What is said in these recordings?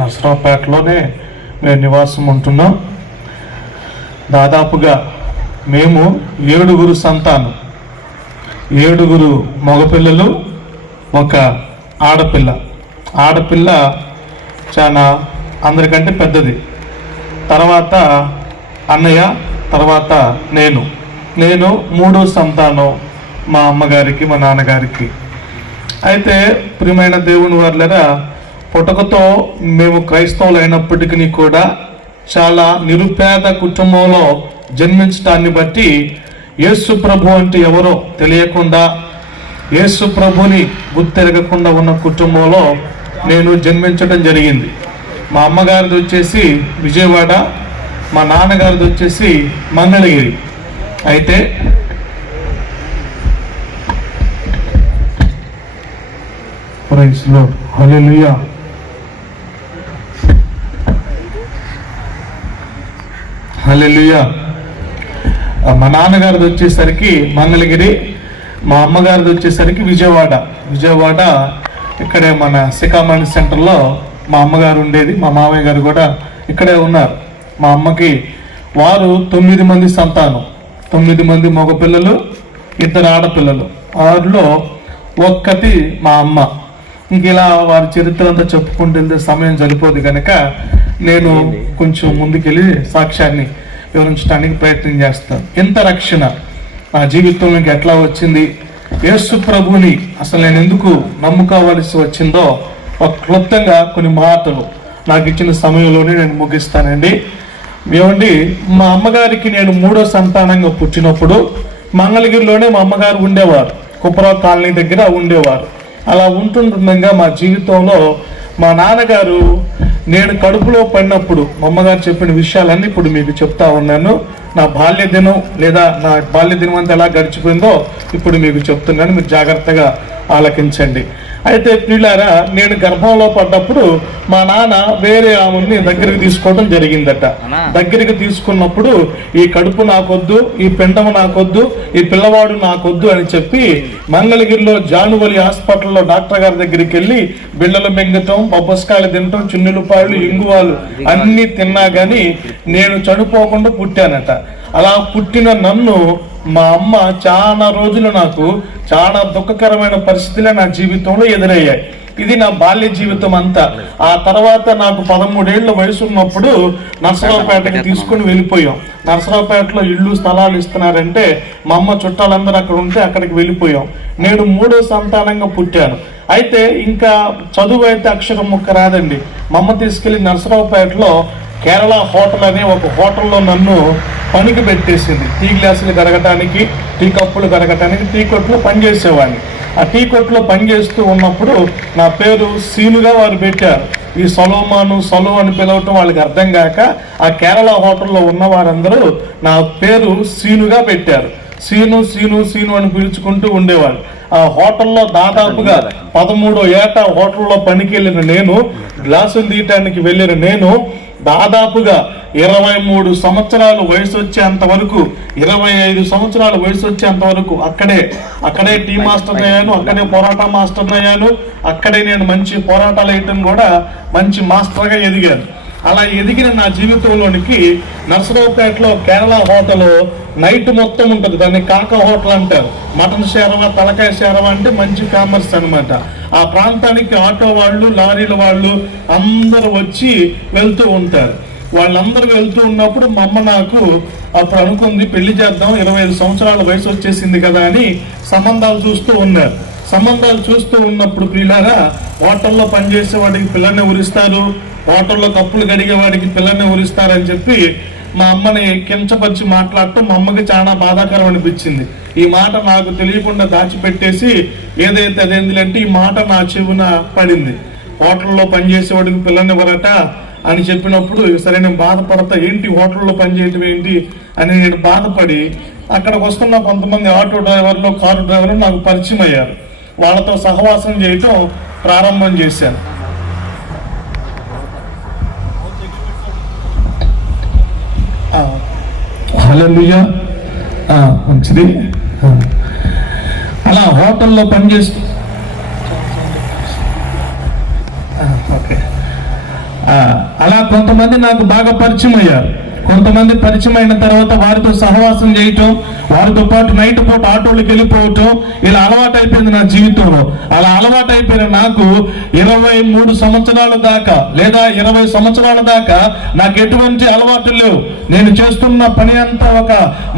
నర్సరావుపేటలోనే మేము నివాసం ఉంటున్నాం. దాదాపుగా మేము 7 సంతానం, 7 మగపిల్లలు, ఒక ఆడపిల్ల. ఆడపిల్ల చాలా అందరికంటే పెద్దది. తర్వాత అన్నయ్య, తర్వాత నేను 3 సంతానం మా అమ్మగారికి, మా నాన్నగారికి. అయితే ప్రియమైన దేవుని వారలారా, పుట్టుకతో మేము క్రైస్తవులు అయినప్పటికీ కూడా చాలా నిరుపేద కుటుంబంలో జన్మించడాన్ని బట్టి యేసు ప్రభు అంటే ఎవరో తెలియకుండా, యేసు ప్రభుని గుర్తెరగకుండా ఉన్న కుటుంబంలో నేను జన్మించడం జరిగింది. మా అమ్మగారిది వచ్చేసి విజయవాడ, మా నాన్నగారిది వచ్చేసి మంగళగిరి. అయితే ప్రైజ్ లార్డ్, హల్లెలూయా. హల్లెలూయా. మా నాన్నగారిది వచ్చేసరికి మంగళగిరి, మా అమ్మగారిది వచ్చేసరికి విజయవాడ. ఇక్కడే మన శిఖామణి సెంటర్లో మా అమ్మగారు ఉండేది. మా మామయ్య గారు కూడా ఇక్కడే ఉన్నారు. మా అమ్మకి వారు 9 మంది సంతానం, 9 మంది మగపిల్లలు, 2 ఆడపిల్లలు. వారిలో ఒక్కటి మా అమ్మ. ఇంక ఇలా వారి చరిత్ర అంతా చెప్పుకుంటే సమయం సరిపోదు కనుక నేను కొంచెం ముందుకెళ్ళి సాక్ష్యాన్ని వివరించడానికి ప్రయత్నం చేస్తాను. ఎంత రక్షణ నా జీవితంలోకి ఎట్లా వచ్చింది, యేసు ప్రభుని అసలు నేను ఎందుకు నమ్ముకోవలసి వచ్చిందో ఒక క్లుప్తంగా కొన్ని మాటలు నాకు ఇచ్చిన సమయంలోనే నేను ముగిస్తానండి. ఏమండి, మా అమ్మగారికి నేను 3వ సంతానంగా పుట్టినప్పుడు మంగళగిరిలోనే మా అమ్మగారు ఉండేవారు, కుప్పరావు కాలనీ దగ్గర ఉండేవారు. అలా ఉంటుండగా మా జీవితంలో మా నాన్నగారు నేను కడుపులో పడినప్పుడు మా అమ్మగారు చెప్పిన విషయాలన్నీ ఇప్పుడు మీకు చెప్తా ఉన్నాను. నా బాల్యదినం లేదా నా బాల్యదినం అంతా ఎలా గడిచిపోయిందో ఇప్పుడు మీకు చెప్తున్నాను, మీరు జాగ్రత్తగా ఆలకించండి. అయితే పిల్లారా, నేను గర్భంలో పడ్డప్పుడు మా నాన్న వేరే ఆమెని దగ్గరికి తీసుకోవడం జరిగిందట. దగ్గరికి తీసుకున్నప్పుడు ఈ కడుపు నాకొద్దు, ఈ పిండము నాకొద్దు, ఈ పిల్లవాడు నాకొద్దు అని చెప్పి మంగళగిరిలో జానువలి హాస్పిటల్లో డాక్టర్ గారి దగ్గరికి వెళ్ళి బిళ్ళలు మింగటం, బొబ్బస్కాయలు తినటం, చిన్నులపాయలు, ఇంగువాలు అన్నీ తిన్నా కానీ నేను చనిపోకుండా పుట్టానట. అలా పుట్టిన నన్ను మా అమ్మ చాలా రోజులు నాకు చాలా దుఃఖకరమైన పరిస్థితులే నా జీవితంలో ఎదురయ్యాయి. ఇది నా బాల్య జీవితం అంతా. ఆ తర్వాత నాకు 13 ఏళ్ల వయసు ఉన్నప్పుడు నర్సరావుపేటకి తీసుకుని వెళ్ళిపోయాం. నర్సరావుపేటలో ఇళ్ళు స్థలాలు ఇస్తున్నారంటే మా అమ్మ చుట్టాలందరూ అక్కడ ఉంటే అక్కడికి వెళ్ళిపోయాం. నేను 3వ సంతానంగా పుట్టాను. అయితే ఇంకా చదువు అయితే అక్షరం ముక్క రాదండి. మా అమ్మ తీసుకెళ్లి నర్సరావుపేటలో కేరళ హోటల్ అనే ఒక హోటల్లో నన్ను పనికి పెట్టేసింది. టీ గ్లాసులు కడగటానికి, టీ కప్పులు కడగటానికి టీ కొట్లో పనిచేసేవాడిని. ఆ టీ కొట్లో పనిచేస్తూ ఉన్నప్పుడు నా పేరు సీనుగా వారు పెట్టారు. ఈ సలో అని పిలవటం వాళ్ళకి అర్థం కాక ఆ కేరళ హోటల్లో ఉన్న వారందరూ నా పేరు సీనుగా పెట్టారు. సీను అని పిలుచుకుంటూ ఉండేవాళ్ళు. ఆ హోటల్లో దాదాపుగా 13వ ఏట హోటల్లో పనికి వెళ్ళిన నేను, గ్లాసులు తీయటానికి వెళ్ళిన నేను దాదాపుగా 23 సంవత్సరాలు వయసు వచ్చేంత వరకు, 25 సంవత్సరాల వయసు వచ్చేంత వరకు అక్కడే టీ మాస్టర్ అయ్యాను, అక్కడే పోరాటా మాస్టర్ అయ్యాను. అక్కడే నేను మంచి పోరాటాలు వేయటం కూడా మంచి మాస్టర్గా ఎదిగాను. అలా ఎదిగిన నా జీవితంలోనికి నర్సరావుపేటలో కేరళ హోటల్ నైట్ మొత్తం ఉంటుంది. దాన్ని కాక హోటల్ అంటారు. మటన్ షేరవా, తలకాయ షేరవా అంటే మంచి ఫేమస్ అనమాట. ఆ ప్రాంతానికి ఆటో వాళ్ళు, లారీల వాళ్ళు అందరూ వచ్చి వెళ్తూ ఉంటారు. వాళ్ళందరూ వెళ్తూ ఉన్నప్పుడు మా అమ్మ నాకు అప్పుడు అనుకుంది, పెళ్లి చేద్దాం, 25 సంవత్సరాల వయసు వచ్చేసింది కదా అని సంబంధాలు చూస్తూ ఉన్నారు. సంబంధాలు చూస్తూ ఉన్నప్పుడు పిల్లారా, హోటల్లో పనిచేసే వాడికి పిల్లల్ని ఉరిస్తారు, హోటల్లో కప్పులు కడిగే వాడికి పిల్లల్ని ఉరిస్తారని చెప్పి మా అమ్మని కించపరిచి మాట్లాడటం మా అమ్మకి చాలా బాధాకరం అనిపించింది. ఈ మాట నాకు తెలియకుండా దాచిపెట్టేసి ఏదైతే అదేంటిదంటే ఈ మాట నా చెవున పడింది. హోటల్లో పనిచేసేవాడికి పిల్లల్ని ఎవరట అని చెప్పినప్పుడు సరే నేను బాధపడతా, ఏంటి హోటల్లో పనిచేయటం ఏంటి అని నేను బాధపడి అక్కడికి వస్తున్న కొంతమంది ఆటో డ్రైవర్లు, కారు డ్రైవర్లు నాకు పరిచయం అయ్యారు. వాళ్ళతో సహవాసం చేయటం ప్రారంభం చేశాను. హల్లెలూయా, మంచిది. అలా హోటల్లో పనిచేస్తూ ఓకే అలా కొంతమంది నాకు బాగా పరిచయం అయ్యారు. కొంతమంది పరిచయం అయిన తర్వాత వారితో సహవాసం చేయటం, వారితో పాటు నైట్ పూట ఆటోలకు వెళ్ళిపోవటం, ఇలా అలవాటు అయిపోయింది నా జీవితంలో. అలా అలవాటు అయిపోయిన నాకు 23 సంవత్సరాల దాకా లేదా 20 సంవత్సరాల దాకా నాకు ఎటువంటి అలవాటు లేవు. నేను చేస్తున్న పని అంతా ఒక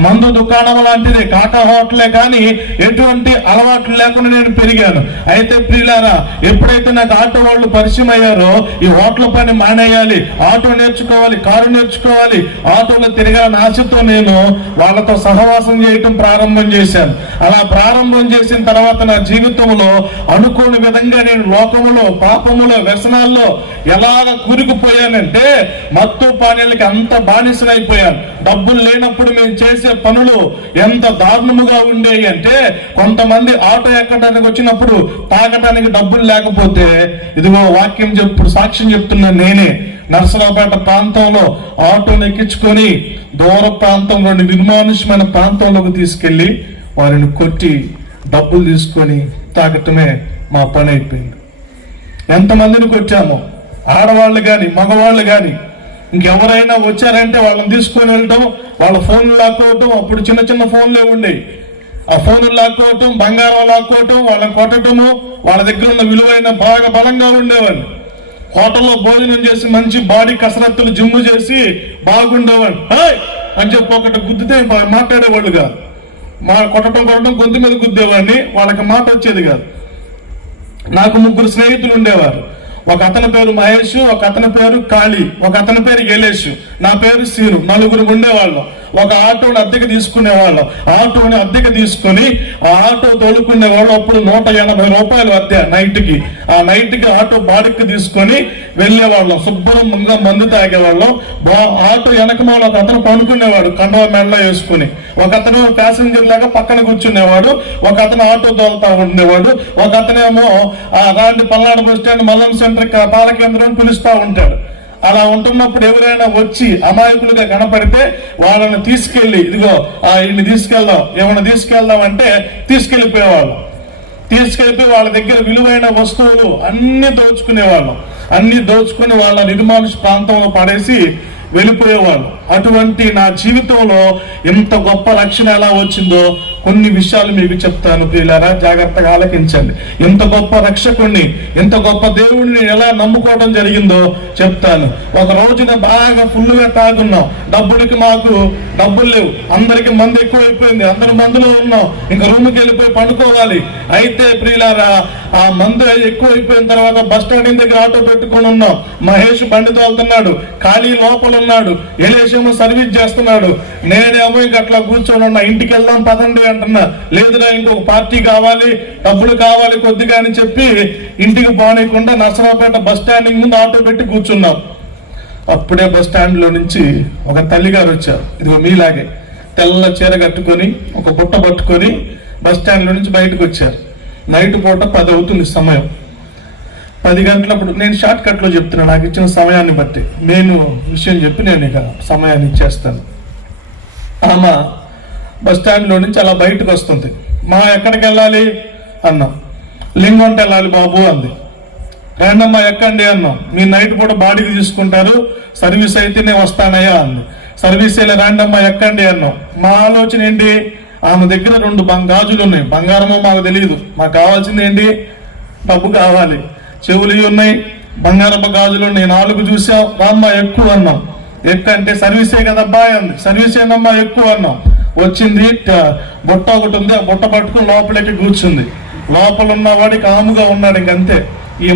మందు దుకాణం లాంటిది, కాకా హోటలే, కానీ ఎటువంటి అలవాట్లు లేకుండా నేను పెరిగాను. అయితే ప్రియులారా, ఎప్పుడైతే నాకు ఆటో వాళ్ళు పరిచయం అయ్యారో ఈ హోటల్ పని మానేయాలి, ఆటో నేర్చుకోవాలి, కారు నేర్చుకోవాలి, ఆటోలో తిరగాలని ఆశతో నేను వాళ్ళతో సహవాసం చేయటం ప్రారంభం చేశాను. అలా ప్రారంభం చేసిన తర్వాత నా జీవితంలో అనుకోని విధంగా నేను లోకములో, పాపములో, వ్యసనాల్లో ఎలాగ కూరుకుపోయానంటే మత్తు పానీయాలకి అంత బానిసనైపోయాను. డబ్బులు లేనప్పుడు మేము చేసే పనులు ఎంత దారుణముగా ఉండేవి అంటే, కొంతమంది ఆటో ఎక్కడానికి వచ్చినప్పుడు తాగటానికి డబ్బులు లేకపోతే, ఇదిగో వాక్యం సాక్ష్యం చెప్తున్నాను నేనే, నరసరావుపేట ప్రాంతంలో ఆటోను ఎక్కించుకొని దూర ప్రాంతంలోని నిర్మానుష్యమైన ప్రాంతంలోకి తీసుకెళ్లి వారిని కొట్టి డబ్బులు తీసుకొని తాగటమే మా పని అయిపోయింది. ఎంతమందిని కొట్టామో, ఆడవాళ్ళు కానీ మగవాళ్ళు కానీ, ఇంకెవరైనా వచ్చారంటే వాళ్ళని తీసుకొని వెళ్ళటం, వాళ్ళ ఫోన్లు లాక్కోవటం. అప్పుడు చిన్న చిన్న ఫోన్లే ఉండేవి. ఆ ఫోన్లు లాక్కోవటం, బంగారం లాక్కోవటం, వాళ్ళని కొట్టడము, వాళ్ళ దగ్గర ఉన్న విలువైన బాగా బలంగా ఉండేవాళ్ళు. హోటల్లో భోజనం చేసి మంచి బాడీ కసరత్తులు జిమ్ చేసి బాగుండేవాడు అని చెప్పి ఒకటి గుద్దితే మాట్లాడేవాళ్ళు కాదు. కొట్టడం గొంతు మీద గుద్దేవాడిని, వాళ్ళకి మాట వచ్చేది కాదు. నాకు 3 స్నేహితులు ఉండేవారు. ఒక అతని పేరు మహేష్, ఒక అతని పేరు కాళీ, ఒక అతని పేరు యలేష్, నా పేరు సీను. 4 ఉండేవాళ్ళం. ఒక ఆటోని అద్దెకి తీసుకునేవాళ్ళం. ఆటోని అద్దెకి తీసుకొని ఆ ఆటో తోలుకునేవాళ్ళు. అప్పుడు 180 రూపాయలు అద్దె నైట్కి. ఆ నైట్కి ఆటో బాడికి తీసుకొని వెళ్ళేవాళ్ళం. శుభ్రంగా మందు తాగేవాళ్ళం. ఆటో వెనకమాల ఒక అతను పనుకునేవాడు కండవ మెడలో వేసుకుని, ఒక అతను ప్యాసింజర్ లాగా పక్కన కూర్చునేవాడు, ఒక అతను ఆటో తోలుతా ఉండేవాడు, ఒక అతనేమో రాండి Palnadu bus stand Mallam centre పాల కేంద్రం పిలుస్తా ఉంటాడు. అలా ఉంటున్నప్పుడు ఎవరైనా వచ్చి అమాయకులుగా కనపడితే వాళ్ళని తీసుకెళ్లి, ఇదిగో ఇన్ని తీసుకెళ్దాం, ఏమైనా తీసుకెళ్దాం అంటే తీసుకెళ్లిపోయేవాళ్ళం. తీసుకెళ్లిపోయి వాళ్ళ దగ్గర విలువైన వస్తువులు అన్ని దోచుకునేవాళ్ళం. అన్ని దోచుకుని వాళ్ళ నిర్మానుష ప్రాంతంలో పడేసి వెళ్ళిపోయేవాళ్ళు. అటువంటి నా జీవితంలో ఎంత గొప్ప రక్షణ ఎలా వచ్చిందో కొన్ని విషయాలు మీకు చెప్తాను ప్రియులారా, జాగ్రత్తగా ఆలకించండి. ఎంత గొప్ప రక్షకుణ్ణి, ఎంత గొప్ప దేవుడిని ఎలా నమ్ముకోవడం జరిగిందో చెప్తాను. ఒక రోజున బాగా ఫుల్గా తాగున్నాం. డబ్బులకి మాకు డబ్బులు లేవు, అందరికి మందు ఎక్కువైపోయింది, అందరి మందులో ఉన్నాం, ఇంకా రూమ్కి వెళ్ళిపోయి పండుకోవాలి. అయితే ప్రియులారా, ఆ మందు ఎక్కువైపోయిన తర్వాత బస్ స్టాండ్ దగ్గర ఆటో పెట్టుకొని ఉన్నాం. మహేష్ బండి తోలుతున్నాడు, ఖాళీ లోపల ఉన్నాడు, ఎలేషేమో సర్వీస్ చేస్తున్నాడు. నేనేమో ఇంక అట్లా కూర్చొని ఉన్నా. ఇంటికి వెళ్దాం పదండి అంటున్నా. లేదురా ఇంకొక పార్టీ కావాలి, డబ్బులు కావాలి కొద్దిగా అని చెప్పి ఇంటికి పోనీయకుండా నరసరావుపేట బస్ స్టాండ్ ముందు ఆటో పెట్టి కూర్చున్నాం. అప్పుడే బస్ స్టాండ్ లో నుంచి ఒక తల్లిగారు వచ్చారు. ఇదిగో మీలాగే తెల్ల చీర కట్టుకొని ఒక బుట్ట పట్టుకొని బస్ స్టాండ్ లో నుంచి బయటకు వచ్చారు. నైట్ పూట 10 అవుతుంది సమయం. 10 గంటలప్పుడు నేను షార్ట్ కట్ లో చెప్తున్నాను, నాకు ఇచ్చిన సమయాన్ని బట్టి నేను విషయం చెప్పి నేను ఇక సమయాన్ని ఇచ్చేస్తాను. ఆమె బస్ స్టాండ్ లో నుంచి అలా బయటకు వస్తుంది. మా ఎక్కడికి వెళ్ళాలి అన్నాం. లింగంట వెళ్ళాలి బాబు అంది. రండమ్మా ఎక్కండి అన్నాం. మీ నైట్ పూట బాడీకి తీసుకుంటారు, సర్వీస్ అయితేనే వస్తానయ్యా అంది. సర్వీస్ వెళ్ళి రండమ్మా ఎక్కండి అన్నాం. మా ఆలోచన ఏంటి, ఆమె దగ్గర 2 గాజులు ఉన్నాయి. బంగారమో మాకు తెలియదు, మాకు కావాల్సింది ఏంటి, డబ్బు కావాలి. చెవులు ఉన్నాయి, బంగారపు గాజులు ఉన్నాయి. 4 చూసాం. రామ్మా ఎక్కువ అన్నాం. ఎక్కంటే సర్వీసే కదబ్బా అంది. సర్వీస్ ఏనమ్మా ఎక్కువ అన్నాం. వచ్చింది, బుట్ట ఒకటి ఉంది, ఆ బుట్ట పట్టుకుని లోపలికి కూర్చుంది. లోపల ఉన్నవాడు కాముగా ఉన్నాడు. ఇంకంతే. ఈ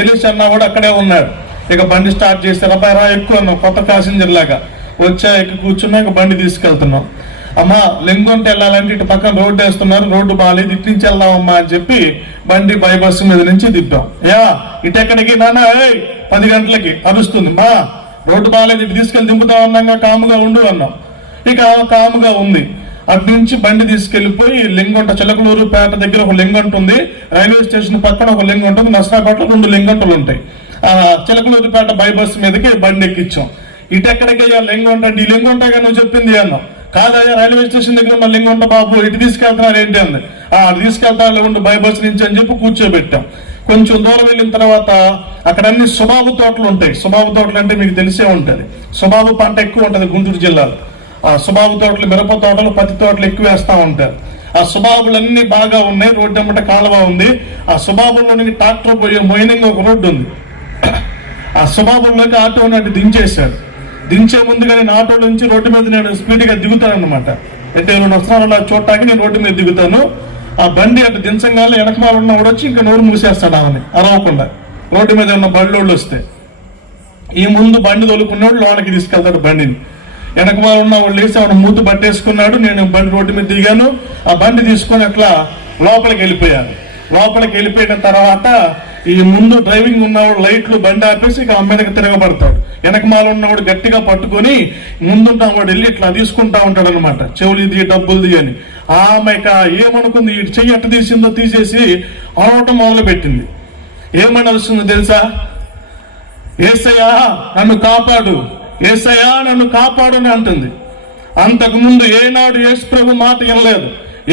ఎలిష్ అన్నవాడు అక్కడే ఉన్నాడు. ఇక బండి స్టార్ట్ చేస్తారు. అబ్బాయి రా ఎక్కువ అన్నాం, కొత్త ప్యాసింజర్ లాగా. వచ్చా ఎక్కి కూర్చున్నా, ఇక బండి తీసుకెళ్తున్నాం. అమ్మా లింగంట వెళ్ళాలంటే ఇటు పక్కన రోడ్డు వేస్తున్నారు, రోడ్డు బాగాలేదు, ఇటు నుంచి వెళ్దామమ్మా అని చెప్పి బండి బస్సు మీద నుంచి దింపాం. ఇటు ఎక్కడికి నాన్న 10 గంటలకి అరుస్తుంది. మా రోడ్డు బాగాలేదు, ఇటు తీసుకెళ్ళి దింపుతా ఉన్నాగా, కాముగా ఉండు అన్నాం. ఇక కాముగా ఉంది. అటు నుంచి బండి తీసుకెళ్లిపోయి లింగంట, చిలకలూరు పేట దగ్గర ఒక లింగంట ఉంది, రైల్వే స్టేషన్ పక్కన ఒక లింగంట ఉంది, నర్సరావుపేటలో 2 లింగంటలు ఉంటాయి. చిలకలూరుపేట బస్ మీదకి బండి ఎక్కించాం. ఇటు ఎక్కడికి లింగంట అంటే, ఈ లింగంటగా నువ్వు చెప్పింది అన్నాం. కాదయ్యా రైల్వే స్టేషన్ దగ్గర ఉన్న లింగంట బాబు, ఇటు తీసుకెళ్తున్నారు ఏంటి అంది. అటు తీసుకెళ్తా ఉండు బస్ నుంచి అని చెప్పి కూర్చోబెట్టాం. కొంచెం దూరం వెళ్ళిన తర్వాత అక్కడ అన్ని సుబాబు తోటలు ఉంటాయి. సుబాబు తోటలు అంటే మీకు తెలిసే ఉంటుంది. సుబాబు పంట ఎక్కువ ఉంటుంది గుంటూరు జిల్లాలో. ఆ సుబాబు తోటలు, మిరప తోటలు, పత్తి తోటలు ఎక్కువ వేస్తూ ఉంటారు. ఆ సుబాబులన్నీ బాగా ఉన్నాయి. రోడ్డు వెంబట కాలువ ఉంది. ఆ సుబాబుల్లోనికి ట్రాక్టర్ పోయే మొయినింగ్ ఒక రోడ్డు ఉంది. ఆ సుబాబుల్లోకి ఆటో నన్ను దించేశాడు. దించే ముందుగా నేను ఆటోలో నుంచి రోడ్డు మీద నేను స్పీడ్గా దిగుతాను అనమాట. అంటే రెండు వస్త్రాలు చూడటానికి నేను రోడ్డు మీద దిగుతాను. ఆ బండి అటు దించగానే వెనకమాల ఉన్నవాడు వచ్చి ఇంకా నోరు మూసేస్తాడు ఆమెని అరవకుండా. రోడ్డు మీద ఉన్న బండ్లోళ్ళు వస్తే ఈ ముందు బండి తోలుకున్నాడు, లోనకి తీసుకెళ్తాడు బండిని. వెనకమాల ఉన్న వాళ్ళు వేసి ఆవిడ మూత పట్టేసుకున్నాడు. నేను బండి రోడ్డు మీద దిగాను. ఆ బండి తీసుకొని అట్లా లోపలికి వెళ్ళిపోయాను. లోపలికి వెళ్ళిపోయిన తర్వాత ఈ ముందు డ్రైవింగ్ ఉన్నవాడు లైట్లు బండి ఆపేసి ఇక అమ్మాయికి తిరగబడతాడు. వెనకమాల ఉన్నవాడు గట్టిగా పట్టుకొని ముందున్నవాడు వెళ్ళి ఇట్లా తీసుకుంటా ఉంటాడు అనమాట. చెవులు డబ్బులు అని. ఆమె ఇక ఏమనుకుంది, ఇటు చెయ్యి ఎట్ట తీసిందో తీసేసి అనవటం మొదలు పెట్టింది. ఏమని వస్తుందో తెలుసా? యేసయ్యా నన్ను కాపాడు, యేసయ్యా నన్ను కాపాడు అని అంటుంది. అంతకుముందు ఏనాడు యేసు ప్రభు మాట వినలేదు.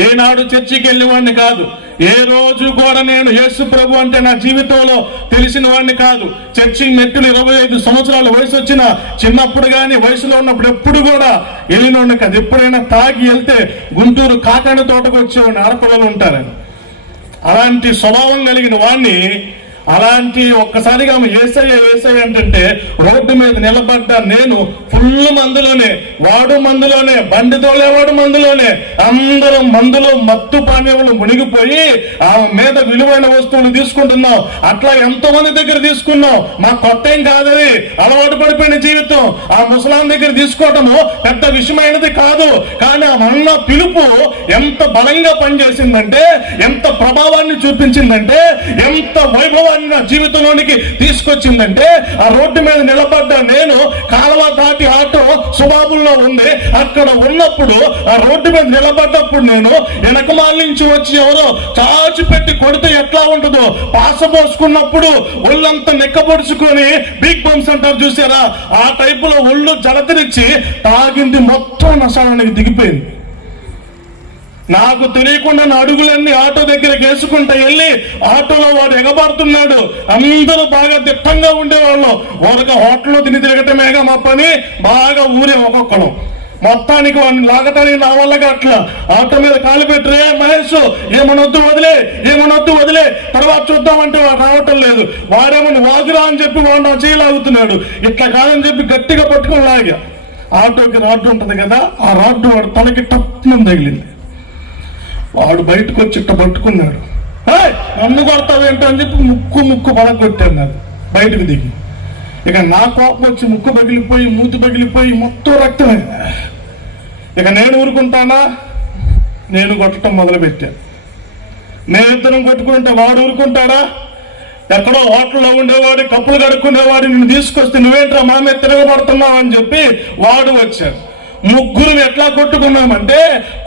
ఏనాడు చర్చికి వెళ్ళేవాడిని కాదు. ఏ రోజు కూడా నేను యేసు ప్రభు అంటే నా జీవితంలో తెలిసిన వాడిని కాదు. చర్చి మెట్టులు 25 సంవత్సరాల వయసు వచ్చిన చిన్నప్పుడు కానీ వయసులో ఉన్నప్పుడు ఎప్పుడు కూడా వెళ్ళినోడిని కాదు. ఎప్పుడైనా తాగి వెళ్తే గుంటూరు కాకాని తోటకు వచ్చేవాడిని, ఆడపిల్లలు ఉంటారని. అలాంటి స్వభావం కలిగిన వాడిని అలాంటి ఒక్కసారిగా యేసయ్య యేసయ్య అంటే రోడ్డు మీద నిలబడ్డా నేను ఫుల్ మందులోనే, వాడు మందులోనే, బండి తోలేవాడు మందులోనే, అందరం మందులో మత్తు పానీయాలు మునిగిపోయి ఆమె మీద విలువైన వస్తువులు తీసుకుంటున్నాం. అట్లా ఎంతో మంది దగ్గర తీసుకున్నాం. మా కొత్త ఏం కాదని అలవాటు పడిపోయిన జీవితం. ఆ ముసలాం దగ్గర తీసుకోవటము పెద్ద విషయమైనది కాదు. కానీ ఆ అన్న పిలుపు ఎంత బలంగా పనిచేసిందంటే, ఎంత ప్రభావాన్ని చూపించిందంటే, ఎంత వైభవాన్ని నా జీవితంలోనికి తీసుకొచ్చిందంటే, ఆ రోడ్డు మీద నిలబడ్డా నేను కాలువ దాటి ఆటో సుబాబుల్లో ఉంది. అక్కడ ఉన్నప్పుడు ఆ రోడ్డు మీద నిలబడ్డప్పుడు నేను వెనకమాల నుంచి వచ్చి ఎవరో చాచి పెట్టి కొడితే ఎట్లా ఉంటుందో, పాస పోసుకున్నప్పుడు ఒళ్ళంతా నెక్కపొడుచుకొని బిగ్ బంప్స్ అంటారు చూసారా, ఆ టైపులో ఒళ్ళు జలతరిచ్చి తాగింది మొత్తం నశానికి దిగిపోయింది. నాకు తెలియకుండా నా అడుగులన్నీ ఆటో దగ్గరికి వేసుకుంటా వెళ్ళి ఆటోలో వాడు ఎగబడుతున్నాడు. అందరూ బాగా దిట్టంగా ఉండేవాళ్ళు. వాళ్ళకి హోటల్లో తిని తిరగటమేగా మా పని. బాగా ఊరే ఒక్కొక్కరు. మొత్తానికి వాడిని లాగటానికి నా వల్ల అట్లా ఆటో మీద కాలు పెట్టరే మహేష్ ఏమనొద్దు వదిలే తర్వాత చూద్దామంటే వాడు రావటం లేదు. వాడేమని వాగురా అని చెప్పి వాడు చేయలాగుతున్నాడు. ఇట్లా కాదని చెప్పి గట్టిగా పట్టుకొని లాగా. ఆటోకి రాడ్డు ఉంటది కదా, ఆ రాడ్డు వాడు తనకి టప్పున తగిలింది. వాడు బయటకు వచ్చి ఇట్ట పట్టుకున్నాడు. నన్ను కొడతావేంటో అని చెప్పి ముక్కు పడగొట్టాడు. నాకు బయటకు దిగి ఇక నా కోపం వచ్చి ముక్కు పగిలిపోయి మూతి పగిలిపోయి మొత్తం రక్తమే. ఇక నేను ఊరుకుంటానా? నేను కొట్టడం మొదలుపెట్టాను. మేమిద్దరం కొట్టుకుంటే వాడు ఊరుకుంటాడా? ఎక్కడో హోటల్లో ఉండేవాడు, కప్పులు కడుక్కునేవాడు నిన్ను తీసుకొస్తే నువ్వేంట్రా మా మీద తిరగబడుతున్నావు అని చెప్పి వాడు వచ్చాడు. ముగ్గురు ఎట్లా కొట్టుకున్నామంటే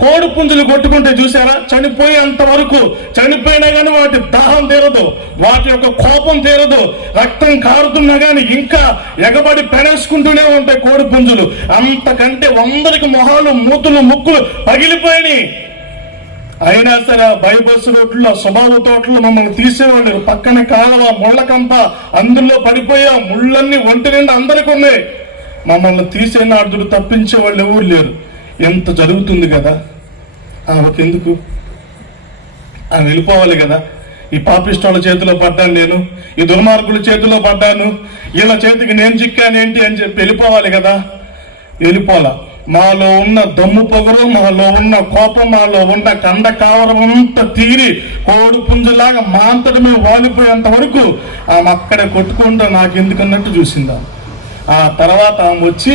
కోడి పుంజులు కొట్టుకుంటే చూసారా, చనిపోయేంత వరకు. చనిపోయినా కానీ వాటి దాహం తీరదు, వాటి యొక్క కోపం తీరదు. రక్తం కారుతున్నా కానీ ఇంకా ఎగబడి పెనేసుకుంటూనే ఉంటాయి కోడి పుంజులు. అంతకంటే 100కి మొహాలు, మూతులు, ముక్కులు పగిలిపోయినాయి. అయినా సరే బైబస్ రోడ్లో సుబాబు తోటలు మమ్మల్ని తీసేవాళ్ళు. పక్కన కాలువ, ముళ్ళకంప, అందులో పడిపోయా ముళ్ళన్నీ ఒంటి నిండా అందరికి ఉన్నాయి. మమ్మల్ని తీసే నాడుదుడు తప్పించే వాళ్ళు ఎవరు లేరు. ఎంత జరుగుతుంది కదా, ఆమెకెందుకు? ఆమె వెళ్ళిపోవాలి కదా. ఈ పాపిష్టాల చేతిలో పడ్డాను నేను, ఈ దుర్మార్గుల చేతిలో పడ్డాను, వీళ్ళ చేతికి నేను చిక్కానేంటి అని చెప్పి వెళ్ళిపోవాలి కదా. వెళ్ళిపోలా. మాలో ఉన్న దమ్ము పొగరు, మాలో ఉన్న కోపం, మాలో ఉన్న కండ కావరం అంతా తీరి కోడి పుంజులాగా మా అంతటి మేము వాలిపోయేంత వరకు ఆమె అక్కడే కొట్టుకుంటూ నాకెందుకన్నట్టు చూసిందా. ఆ తర్వాత ఆమె వచ్చి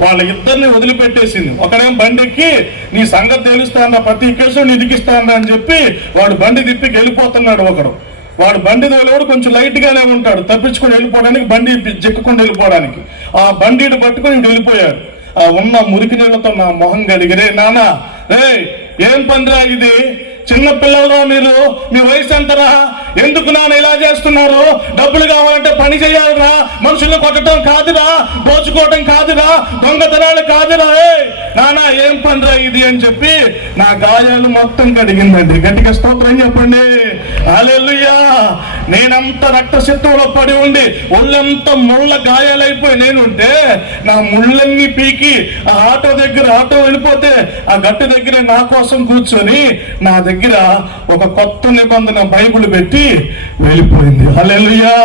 వాళ్ళ ఇద్దరిని వదిలిపెట్టేసింది. ఒకడేం బండికి నీ సంగతి తెలుస్తానా, ప్రతి కేసు నిధికిస్తానా అని చెప్పి వాడు బండి తిప్పి వెళ్ళిపోతున్నాడు. వాడు బండి తోలేవాడు కొంచెం లైట్ గానే ఉంటాడు, తప్పించుకొని వెళ్ళిపోవడానికి, బండి చెక్కుకొని వెళ్ళిపోవడానికి. ఆ బండిని పట్టుకొని వెళ్ళిపోయాడు. ఆ ఉన్న మురికి నీళ్లతో నా మొహం గడిగిరే, నాన్న రే ఏం పనిరా ఇది, చిన్న పిల్లలరా మీరు, మీ వయసు ఎంతరా, ఎందుకు నాన్న ఇలా చేస్తున్నారు? డబ్బులు కావాలంటే పని చేయాలిరా, మనుషులను కొట్టడం కాదురా, దోచుకోవటం కాదురా, దొంగతనాలు కాదురా. నానా ఏం పనిరా ఇది అని చెప్పి నా గాయాలు మొత్తం కడిగిందండి. గట్టిగా స్తోత్రం చెప్పండి. హల్లెలూయా. నేనంత రక్తసిద్ధంలో పడి ఉండి ఒళ్ళంతా ముళ్ళ గాయాలైపోయి నేనుంటే నా ముళ్ళన్నీ పీకి ఆ ఆటో వెళ్ళిపోతే ఆ గట్టు దగ్గర నా కోసం కూర్చొని నా దగ్గర ఒక కొత్త నిబంధన బైబిల్ పెట్టి వెళ్ళిపోయింది. హల్లెలూయా.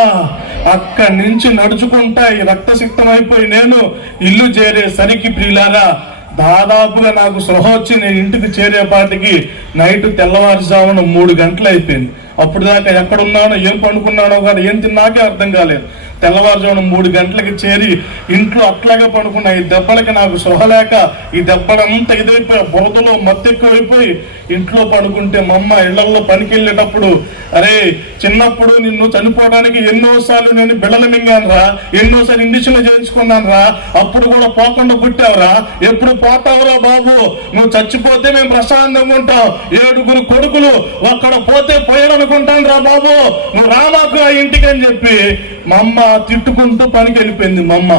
అక్కడి నుంచి నడుచుకుంటా ఈ రక్తసిక్తం అయిపోయి నేను ఇల్లు చేరేసరికి ప్రియులారా దాదాపుగా నాకు సృహ వచ్చి నేను ఇంటికి చేరేపాటికి నైట్ తెల్లవారుజామున 3 గంటలు అయిపోయింది. అప్పుడు దాకా ఎక్కడున్నానో, ఏం పండుకున్నానో కాదు, ఏం తిన్నాకే అర్థం కాలేదు. తెల్లవారుజామున 3 గంటలకి చేరి ఇంట్లో అట్లాగే పడుకున్నా. ఈ దెబ్బలకి నాకు సృహ లేక ఈ దెబ్బలంతా ఇదైపోయి బురదలో మత్తెక్కువైపోయి ఇంట్లో పడుకుంటే మా అమ్మ ఇళ్లలో పనికి వెళ్ళేటప్పుడు, అరే చిన్నప్పుడు నిన్ను చనిపోవడానికి ఎన్నోసార్లు నేను బిళ్ళలు మింగాను రా, ఎన్నోసార్లు ఇండిషన్లు చేయించుకున్నాను రా, అప్పుడు కూడా పోకుండా పుట్టావురా, ఎప్పుడు పోతావురా బాబు, నువ్వు చచ్చిపోతే మేము ప్రశాంతంగా ఉంటాం, 7 కొడుకులు అక్కడ పోతే పోయాడనుకుంటాను రా బాబు, నువ్వు రామాకు ఆ ఇంటికి అని చెప్పి మా అమ్మ తిట్టుకుంటూ పనికి వెళ్ళిపోయింది. మా అమ్మ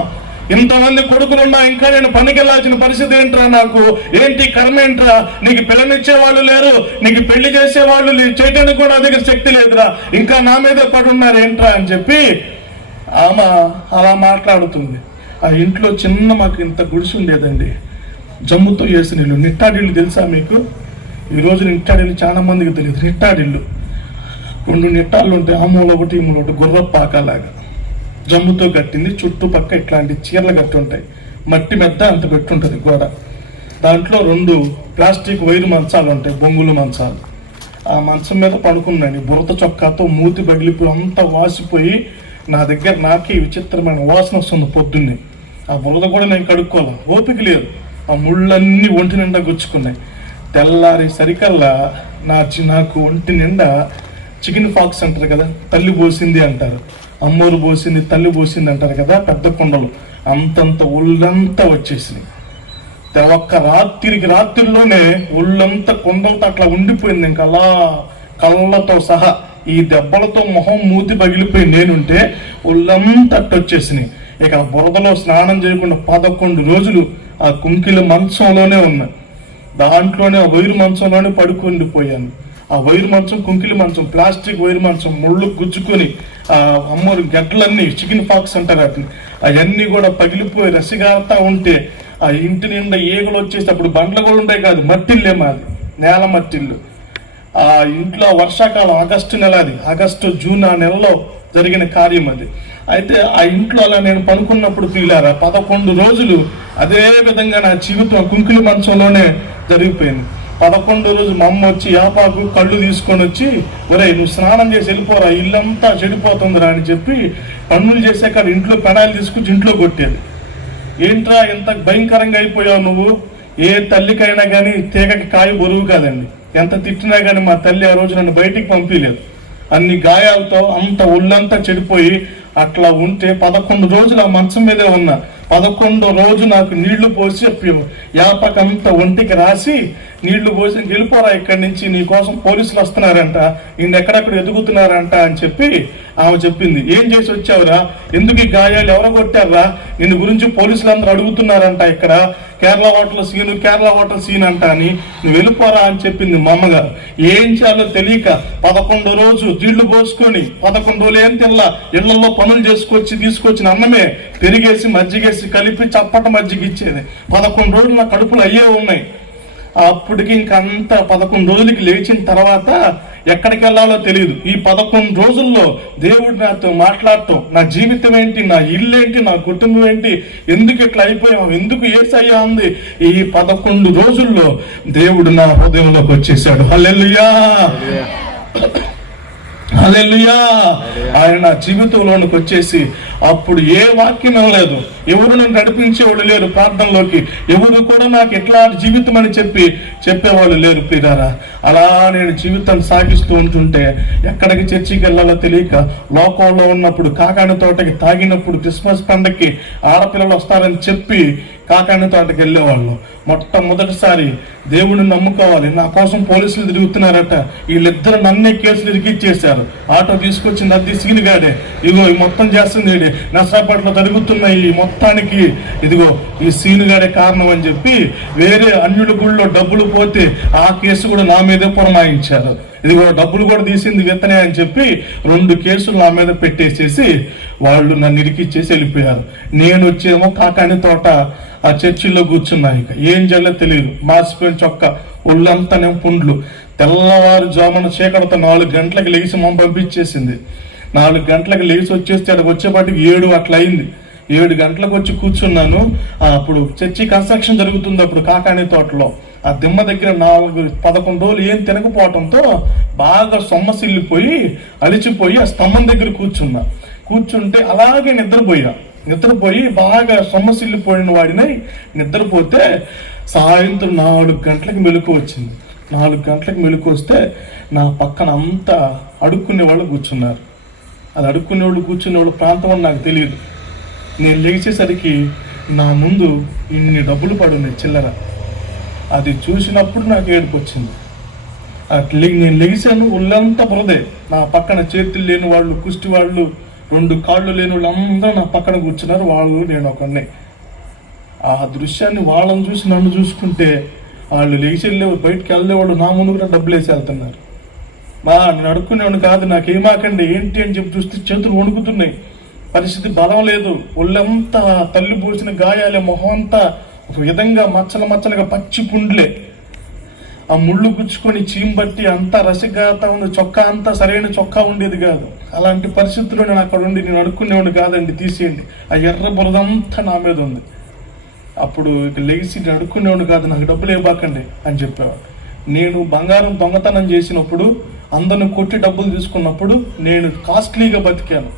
ఇంతమంది కొడుకులున్నా ఇంకా నేను పనికి వెళ్ళాల్సిన పరిస్థితి ఏంట్రా, నాకు ఏంటి కర్మ ఏంట్రా, నీకు పిల్లనిచ్చేవాళ్ళు లేరు, నీకు పెళ్లి చేసేవాళ్ళు చేయడానికి కూడా దగ్గర శక్తి లేదురా, ఇంకా నా మీద పడున్నారు ఏంట్రా అని చెప్పి ఆమె అలా మాట్లాడుతుంది. ఆ ఇంట్లో చిన్న మాకు ఇంత గుడిసి ఉండేదండి, జమ్ముతో వేసిన ఇల్లు. నిట్టాడిల్లు తెలుసా మీకు? ఈరోజు నిట్టాడిల్లు చాలా మందికి తెలియదు. నిట్టాడిల్లు 2 నిట్టాళ్ళు ఉంటాయి, ఆ మూల ఒకటి ఈ మూల ఒకటి, గుర్రపాకలాగా జమ్ముతో కట్టింది. చుట్టుపక్క ఇట్లాంటి చీరలు కట్టి ఉంటాయి, మట్టి మెద్ద అంత పెట్టి ఉంటుంది గోడ. దాంట్లో 2 ప్లాస్టిక్ వైరు మంచాలు ఉంటాయి, బొంగులు మంచాలు. ఆ మంచం మీద పడుకున్నాను. బురద చొక్కాతో మూతి పగిలిపోయి అంతా వాసిపోయి నా దగ్గర నాకే విచిత్రమైన వాసన వస్తుంది పొద్దున్నే. ఆ బురద కూడా నేను కడుక్కోవాలి, ఓపిక లేదు. ఆ ముళ్ళన్నీ ఒంటి నిండా గుచ్చుకున్నాయి. తెల్లారి సరికల్లా నాకు ఒంటి నిండా చికెన్ ఫాక్స్ అంటారు కదా, తల్లి పోసింది అంటారు, అమ్మోరు పోసింది తల్లి పోసింది అంటారు కదా, పెద్ద కొండలు అంతంత ఒళ్ళంతా వచ్చేసినాయి. ఒక్క రాత్రిలోనే ఒళ్ళంతా కొండలతో అట్లా ఉండిపోయింది. ఇంకా అలా కళ్ళతో సహా ఈ దెబ్బలతో మొహం మూతి పగిలిపోయి నేనుంటే ఒళ్ళంతా వచ్చేసినాయి. ఇక ఆ బురదలో స్నానం చేయకుండా 11 రోజులు ఆ కుంకిల మంచంలోనే ఉన్నా. దాంట్లోనే ఆ వైరు మంచంలోనే పడుకుండిపోయాను. ఆ వైరు మంచం కుంకిలి మంచం, ప్లాస్టిక్ వైరు మంచం, ముళ్ళు గుచ్చుకొని ఆ అమ్మోరు గడ్డలన్నీ చికెన్ ఫాక్స్ అంటారు వాటిని, అవన్నీ కూడా పగిలిపోయి రసిగారుతా ఉంటే ఆ ఇంటి నిండా ఈగలు వచ్చేసి, అప్పుడు బండ్లు కూడా ఉంటాయి కాదు, మట్టిల్లే మాది, నేల మట్టిల్లు. ఆ ఇంట్లో వర్షాకాలం ఆగస్టు నెల, అది ఆగస్టు జూన్ ఆ నెలలో జరిగిన కార్యం అది. అయితే ఆ ఇంట్లో అలా నేను పనుకున్నప్పుడు పిల్లారా 11 రోజులు అదే విధంగా నా జీవితం కుంకిలి మంచంలోనే జరిగిపోయింది. 11వ రోజు మా అమ్మ వచ్చి యాపాకు కళ్ళు తీసుకొని వచ్చి, ఒరే నువ్వు స్నానం చేసి వెళ్ళిపోరా, ఇల్లంతా చెడిపోతుందిరా అని చెప్పి పన్నులు చేసాక ఇంట్లో పెనాలు తీసుకొచ్చి ఇంట్లో కొట్టేది. ఏంట్రా ఎంత భయంకరంగా అయిపోయావు నువ్వు, ఏ తల్లికైనా కానీ తీగకి కాయ బరువు కాదండి, ఎంత తిట్టినా కానీ మా తల్లి ఆ రోజు నన్ను బయటికి పంపించలేదు. అన్ని గాయాలతో అంత ఒళ్ళంతా చెడిపోయి అట్లా ఉంటే 11 రోజులు ఆ మంచం మీదే ఉన్నా. 11వ రోజు నాకు నీళ్లు పోసి యాపకంతా ఒంటికి రాసి నీళ్లు పోసి వెళ్ళిపోరా ఇక్కడి నుంచి, నీ కోసం పోలీసులు వస్తున్నారంట, ఎక్కడెక్కడ ఎదుగుతున్నారంట అని చెప్పి ఆమె చెప్పింది. ఏం చేసి వచ్చావురా, ఎందుకు ఈ గాయాలు, ఎవరో కొట్టారా, నిన్ను గురించి పోలీసులు అందరూ అడుగుతున్నారంట, ఇక్కడ కేరళ హోటల్ సీన్ అంట అని, నువ్వు వెళ్ళిపోరా అని చెప్పింది మా అమ్మగారు. ఏం చేయాలో తెలియక 11వ రోజు జీళ్లు పోసుకొని 11 రోజులు ఏం తినలా, ఇళ్లలో పనులు తీసుకొచ్చిన అన్నమే పెరిగేసి మజ్జిగేసి కలిపి చప్పట మజ్జిగ ఇచ్చేది. 11 రోజులు నా కడుపులు అయ్యే ఉన్నాయి. అప్పటికి ఇంకంతా 11 రోజులకి లేచిన తర్వాత ఎక్కడికి వెళ్ళాలో తెలియదు. ఈ 11 రోజుల్లో దేవుడు నాతో మాట్లాడటం, నా జీవితం ఏంటి, నా ఇల్లు ఏంటి, నా కుటుంబం ఏంటి, ఎందుకు ఇట్లా అయిపోయాం, ఎందుకు యేసయ్యా ఉంది, ఈ 11 రోజుల్లో దేవుడు నా హృదయంలోకి వచ్చేసాడు. హల్లెలూయా, హల్లెలూయా. ఆయన జీవితంలోనికి వచ్చేసి అప్పుడు ఏ వాక్యం లేదు, ఎవరు నన్ను నడిపించేవాడు లేరు, ప్రార్థనలోకి ఎవరు కూడా నాకు ఎట్లాంటి జీవితం అని చెప్పేవాళ్ళు లేరు ప్రియులారా. అలా నేను జీవితాన్ని సాగిస్తూ ఉంటుంటే ఎక్కడికి చర్చికి వెళ్ళాలో తెలియక లోకంలో ఉన్నప్పుడు కాకాని తోటకి తాగినప్పుడు క్రిస్మస్ పండగకి ఆడపిల్లలు వస్తారని చెప్పి కాకాని తోటకి వెళ్ళేవాళ్ళు. మొట్టమొదటిసారి దేవుడిని నమ్ముకోవాలి, నా కోసం పోలీసులు తిరుగుతున్నారట, వీళ్ళిద్దరు నన్నే కేసులు ఇరికిచ్చేశారు. ఆటో తీసుకొచ్చి నద్ది సీనుగాడే, ఇదిగో ఈ మొత్తం చేస్తుంది నర్సాపేటలో జరుగుతున్నాయి ఈ మొత్తానికి, ఇదిగో ఈ సీనుగాడే కారణం అని చెప్పి వేరే అన్యుడి గుళ్ళో డబ్బులు పోతే ఆ కేసు కూడా నా మీదే పురమాయించారు. ఇదిగో డబ్బులు కూడా తీసింది విత్తనే అని చెప్పి 2 కేసులు నా మీద పెట్టేసేసి వాళ్ళు నన్ను ఇరికిచ్చేసి వెళ్ళిపోయారు. నేను వచ్చేమో కాకాని తోట ఆ చర్చిలో కూర్చున్నా. ఇక ఏం చేయాలో తెలియదు, మార్చిపోయిన చొక్క, ఒళ్ళంతానే పుండ్లు. తెల్లవారుజామున చీకటితో 4 గంటలకు లేచి పంపించేసింది. 4 గంటలకు లేచి వచ్చేస్తే అక్కడికి వచ్చేపాటికి 7 అట్లా అయింది. 7 గంటలకు వచ్చి కూర్చున్నాను. అప్పుడు చర్చి కన్స్ట్రక్షన్ జరుగుతుంది అప్పుడు కాకాని తోటలో. ఆ దిమ్మ దగ్గర 11 రోజులు ఏం తినకపోవటంతో బాగా సొమ్మసిల్లిపోయి అలిచిపోయి ఆ స్తంభం దగ్గర కూర్చుంటే అలాగే నిద్రపోయి బాగా సొమ్మసిల్లిపోయిన వాడిని నిద్రపోతే సాయంత్రం 4 గంటలకు మెలకు వచ్చింది. 4 గంటలకు మెలకు వస్తే నా పక్కన అంతా అడుక్కునే వాళ్ళు కూర్చున్నారు. అది అడుక్కునేవాళ్ళు కూర్చునేవాళ్ళు ప్రాంతం అని నాకు తెలియదు. నేను లేచేసరికి నా ముందు ఇన్ని డబ్బులు పడున్నాయి చిల్లర. అది చూసినప్పుడు నాకు ఏడుపు వచ్చింది. నేను లెగిసాను, ఒళ్ళంతా బురదే. నా పక్కన చేతులు లేని వాళ్ళు, కుష్టి వాళ్ళు, 2 కాళ్ళు లేని వాళ్ళు అందరూ నా పక్కన కూర్చున్నారు. వాళ్ళు నేను ఒకరిని. ఆ దృశ్యాన్ని వాళ్ళని చూసి నన్ను చూసుకుంటే వాళ్ళు లెగిసి బయటికి వెళ్ళేవాళ్ళు నా ముందు కూడా డబ్బులు వేసి వెళ్తున్నారు. నేను అడుక్కునేవాడు కాదు, నాకేమాకండి ఏంటి అని చెప్పి చూస్తే చేతులు వణుకుతున్నాయి. పరిస్థితి బలం లేదు, ఒళ్ళంతా తల్లి పోసిన గాయాలే, మొహం అంతా ఒక విధంగా మచ్చలుగా పచ్చి పుండ్లే. ఆ ముళ్ళు గుచ్చుకొని చీంబట్టి అంతా రసిగాత ఉంది, చొక్కా అంతా సరైన చొక్కా ఉండేది కాదు. అలాంటి పరిస్థితుల్లో నేను అక్కడ ఉండి నేను అడుక్కునేవాడు కాదండి, తీసేయండి. ఆ ఎర్ర బురదంతా నా మీద ఉంది. అప్పుడు ఇక లెగిసి నేను అడుక్కునేవాడు కాదు, నాకు డబ్బులు ఇవ్వకండి అని చెప్పేవాడు. నేను బంగారం దొంగతనం చేసినప్పుడు, అందరిని కొట్టి డబ్బులు తీసుకున్నప్పుడు నేను కాస్ట్లీగా బతికాను.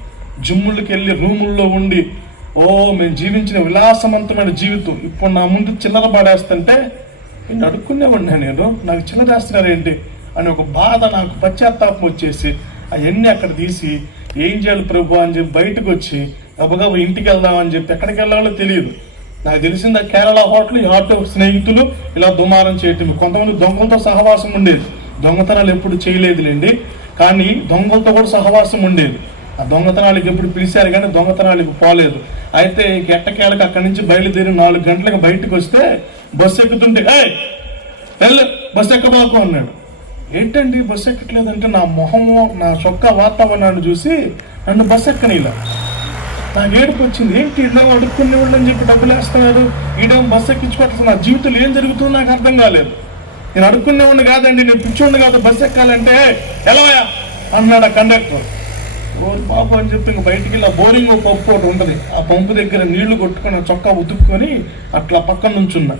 జిమ్ములకి వెళ్ళి రూముల్లో ఉండి మేము జీవించిన విలాసవంతమైన జీవితం ఇప్పుడు నా ముందు చిల్లర పడేస్తుంటే నేను అడుక్కునేవాడినా, నాకు చిల్లర వేస్తున్నారేంటి అని ఒక బాధ, నాకు పశ్చాత్తాపం వచ్చేసి అవన్నీ అక్కడ తీసి ఏం చేయాలి ప్రభు అని చెప్పి బయటకు వచ్చి గబగబా ఇంటికి వెళ్దామని చెప్పి ఎక్కడికి వెళ్ళాలో తెలియదు. నాకు తెలిసింది కేరళ హోటల్, ఈ ఆటో స్నేహితులు ఇలా దుమారం చేయటం. కొంతమంది దొంగలతో సహవాసం ఉండేది. దొంగతనాలు ఎప్పుడు చేయలేదులేండి, కానీ దొంగలతో కూడా సహవాసం ఉండేది. ఆ దొంగతనాలకు ఎప్పుడు పిలిచారు కానీ దొంగతనాలకు పోలేదు. అయితే ఎట్టకేళ్ళకి అక్కడి నుంచి బయలుదేరి 4 గంటలకు బయటకు వస్తే బస్సు ఎక్కుతుంటే బస్సు ఎక్కబాకు అన్నాడు. ఏంటండి బస్సు ఎక్కట్లేదంటే నా మొహము, నా చొక్కా వాతావరణాన్ని చూసి నన్ను బస్సు ఎక్కనిలా. నాకు ఏడుపు వచ్చింది. ఏంటి ఇలా అడుక్కునే వాళ్ళు అని చెప్పి డబ్బులు వేస్తున్నారు, ఈడేమో బస్సు ఎక్కించుకోవట్లేదు. నా జీవితంలో ఏం జరుగుతుందో నాకు అర్థం కాలేదు. నేను అడుక్కునేవాడిని కాదండి, నేను పిచ్చోండి కాదు, బస్సు ఎక్కాలంటే ఎలాయా అన్నాడు ఆ కండక్టర్. రోజు పాప అని చెప్పి ఇంక బయటికి వెళ్ళి బోరింగ్ పంపు ఒకటి ఉంటుంది, ఆ పంపు దగ్గర నీళ్లు కొట్టుకొని చొక్కా ఉతుక్కొని అట్లా పక్కన నుంచున్నా.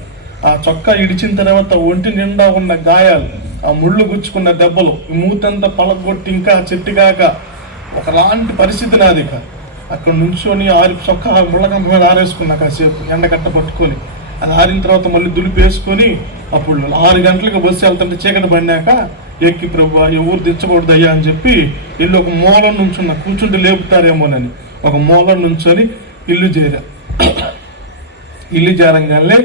ఆ చొక్కా ఇడిచిన తర్వాత ఒంటి నిండా ఉన్న గాయాలు, ఆ ముళ్ళు గుచ్చుకున్న దెబ్బలు, మూతంతా పలగొట్టి ఇంకా చెట్టుగాక ఒకలాంటి పరిస్థితి నాది. అక్కడ నుంచొని చొక్కా ముళ్ళకంప మీద ఆరేసుకున్నా, కాసేపు ఎండగట్ట పట్టుకొని. అది ఆరిన తర్వాత మళ్ళీ దులిపేసుకొని అప్పుడు 6 గంటలకు బస్సు వెళ్తుంటే చీకటి పడినాక ఎక్కి ప్రభు ఎవరు తెచ్చకూడదు అయ్యా అని చెప్పి ఇల్లు ఒక మూలం నుంచున్నా, కూర్చుంటే లేపుతారేమోనని ఒక మూలం నుంచొని ఇల్లు చేరంగానే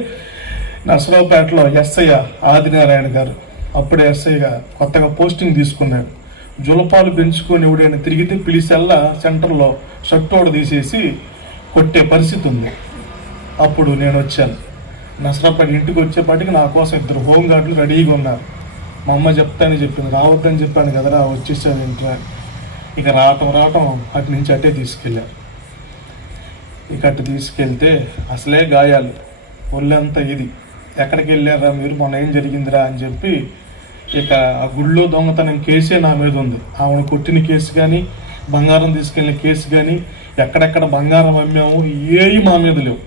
నర్సరావుపేటలో ఎస్ఐ ఆదినారాయణ గారు, అప్పుడే ఎస్ఐగా కొత్తగా పోస్టింగ్ తీసుకున్నాడు. జులపాలు పెంచుకొని ఎవడైనా తిరిగితే పిలిసెల్లా సెంటర్లో షర్టోడ తీసేసి కొట్టే పరిస్థితి ఉంది. అప్పుడు నేను వచ్చాను. నర్సరావుపేట ఇంటికి వచ్చేపాటికి నా కోసం 2 హోంగార్డులు రెడీగా ఉన్నారు. మా అమ్మ చెప్తానని చెప్పింది, రావద్దని చెప్పాను కదరా, వచ్చేసాను ఇంట్లో. ఇక రావటం అటు నుంచి అట్టే తీసుకెళ్ళారు. ఇక అటు తీసుకెళ్తే అసలే గాయాలు, ఒళ్ళంతా ఇది. ఎక్కడికి వెళ్ళారా మీరు, మొన్న ఏం జరిగిందిరా అని చెప్పి ఇక ఆ గుళ్ళో దొంగతనం కేసే నా మీద ఉంది. ఆవిడ కొట్టిన కేసు కానీ, బంగారం తీసుకెళ్ళిన కేసు కానీ, ఎక్కడెక్కడ బంగారం అమ్మాము ఏవి మా మీద లేవు.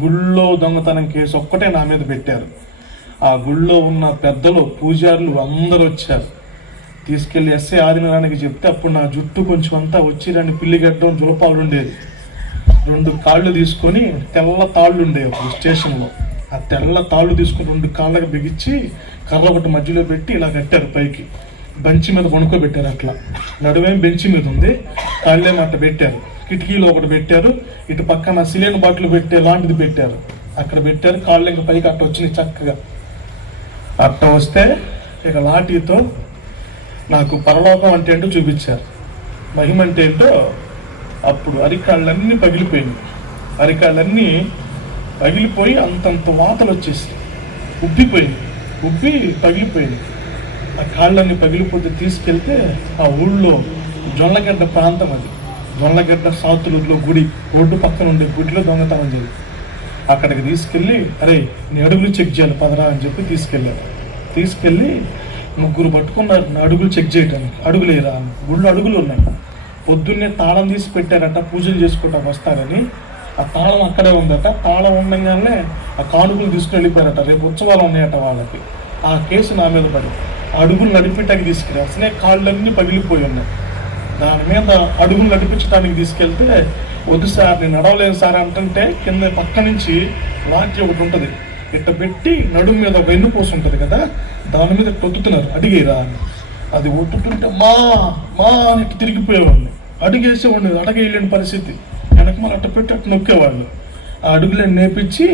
గుళ్ళో దొంగతనం కేసు ఒక్కటే నా మీద పెట్టారు. ఆ గుళ్ళో ఉన్న పెద్దలు, పూజారులు అందరూ వచ్చారు. తీసుకెళ్లి ఎస్ఐ ఆదినారాయణకి చెప్తే అప్పుడు నా జుట్టు కొంచెం అంతా వచ్చి 2 పిల్లిగడ్డం జులపాలు ఉండేది. 2 కాళ్ళు తీసుకొని, తెల్ల తాళ్ళు ఉండేవి అప్పుడు స్టేషన్లో. ఆ తెల్ల తాళ్ళు తీసుకొని 2 కాళ్ళకి బిగించి కర్ర ఒకటి మధ్యలో పెట్టి ఇలా కట్టారు పైకి. బెంచి మీద వణుకోబెట్టారు. అట్లా నడువేం బెంచి మీద ఉంది, కాళ్ళేమో అట్ట పెట్టారు. కిటికీలో ఒకటి పెట్టారు, ఇటు పక్కన సిలిండర్ బాటిల్ పెట్టే లాంటిది పెట్టారు. అక్కడ పెట్టారు. కాళ్ళు ఇంకా పైకి అట్ట వచ్చినాయి చక్కగా. అట్ట వస్తే ఇక లాఠీతో నాకు పరలోకం అంటే ఏంటో చూపించారు, మహిమ అంటే ఏంటో. అప్పుడు అరికాళ్ళన్నీ పగిలిపోయింది. అరికాళ్ళన్నీ పగిలిపోయి అంతంత వాతలు వచ్చేసి ఉబ్బి పగిలిపోయింది. ఆ కాళ్ళన్నీ పగిలిపోతే తీసుకెళ్తే ఆ ఊళ్ళో జొన్నగడ్డ ప్రాంతం, అది జొన్నగడ్డ సాతులూరులో గుడి, రోడ్డు పక్కన ఉండే గుడిలో దొంగతనం చేయాలి. అక్కడికి తీసుకెళ్ళి, అరే నీ అడుగులు చెక్ చేయాలి పదరా అని చెప్పి తీసుకెళ్ళి ముగ్గురు పట్టుకున్నారు నా అడుగులు చెక్ చేయడానికి. అడుగులేరా, గుళ్ళో అడుగులు ఉన్నాయి. పొద్దున్నే తాళం తీసి పెట్టారట, పూజలు చేసుకుంటాకు వస్తారని. ఆ తాళం అక్కడే ఉందట. తాళం ఉండగానే ఆ కానుకలు తీసుకుని వెళ్ళిపోయారట. రేపు ఉత్సవాలు ఉన్నాయట వాళ్ళకి. ఆ కేసు నా మీద పడి అడుగులు నడిపించడానికి తీసుకెళ్ళి అసలే కాళ్ళన్నీ పగిలిపోయి ఉన్నాయి. దాని మీద అడుగులు నడిపించడానికి తీసుకెళ్తే, వద్దు సార్ నేను నడవలేదు సార్ అంటుంటే కింద పక్క నుంచి లాఠీ ఒకటి ఉంటుంది, ఇట్ట పెట్టి నడుము మీద వెన్నుపోసి ఉంటుంది కదా, దాని మీద కొట్టుతున్నారు అడిగేరా అని. అది ఒట్టుతుంటే మా అని తిరిగిపోయేవాడిని. అడుగేసేవాడిని, అడగేయలేని పరిస్థితి. వెనక మళ్ళీ అట్ట పెట్టి అట్టు నొక్కేవాళ్ళు. ఆ అడుగులను నేర్పించి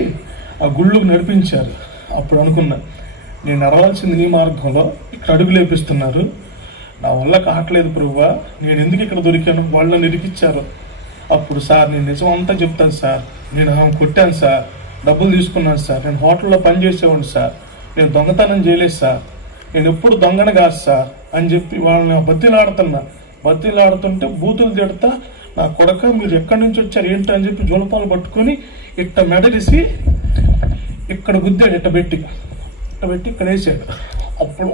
ఆ గుళ్ళకు నడిపించారు. అప్పుడు అనుకున్నా, నేను నడవాల్సింది నీ మార్గంలో, ఇక్కడ అడుగులు వేపిస్తున్నారు, నా వల్ల కావట్లేదు ప్రభువా, నేను ఎందుకు ఇక్కడ దొరికాను, వాళ్ళు నన్ను ఇరికిచ్చారు. అప్పుడు సార్ నేను నిజం అంతా చెప్తాను సార్, నేను ఆమె కొట్టాను సార్, డబ్బులు తీసుకున్నాను సార్, నేను హోటల్లో పనిచేసేవాడిని సార్, నేను దొంగతనం చేయలేదు సార్, నేను ఎప్పుడు దొంగన కాదు సార్ అని చెప్పి వాళ్ళని బతిలాడుతుంటే బూతులు తిడతా, నా కొడక మీరు ఎక్కడి నుంచి వచ్చారు ఏంటి అని చెప్పి జోలపాలు పట్టుకొని ఇట్ట మెడలిసి ఇక్కడ గుద్దాడు. ఇట్ట పెట్టి ఇక్కడ వేసాడు. అప్పుడు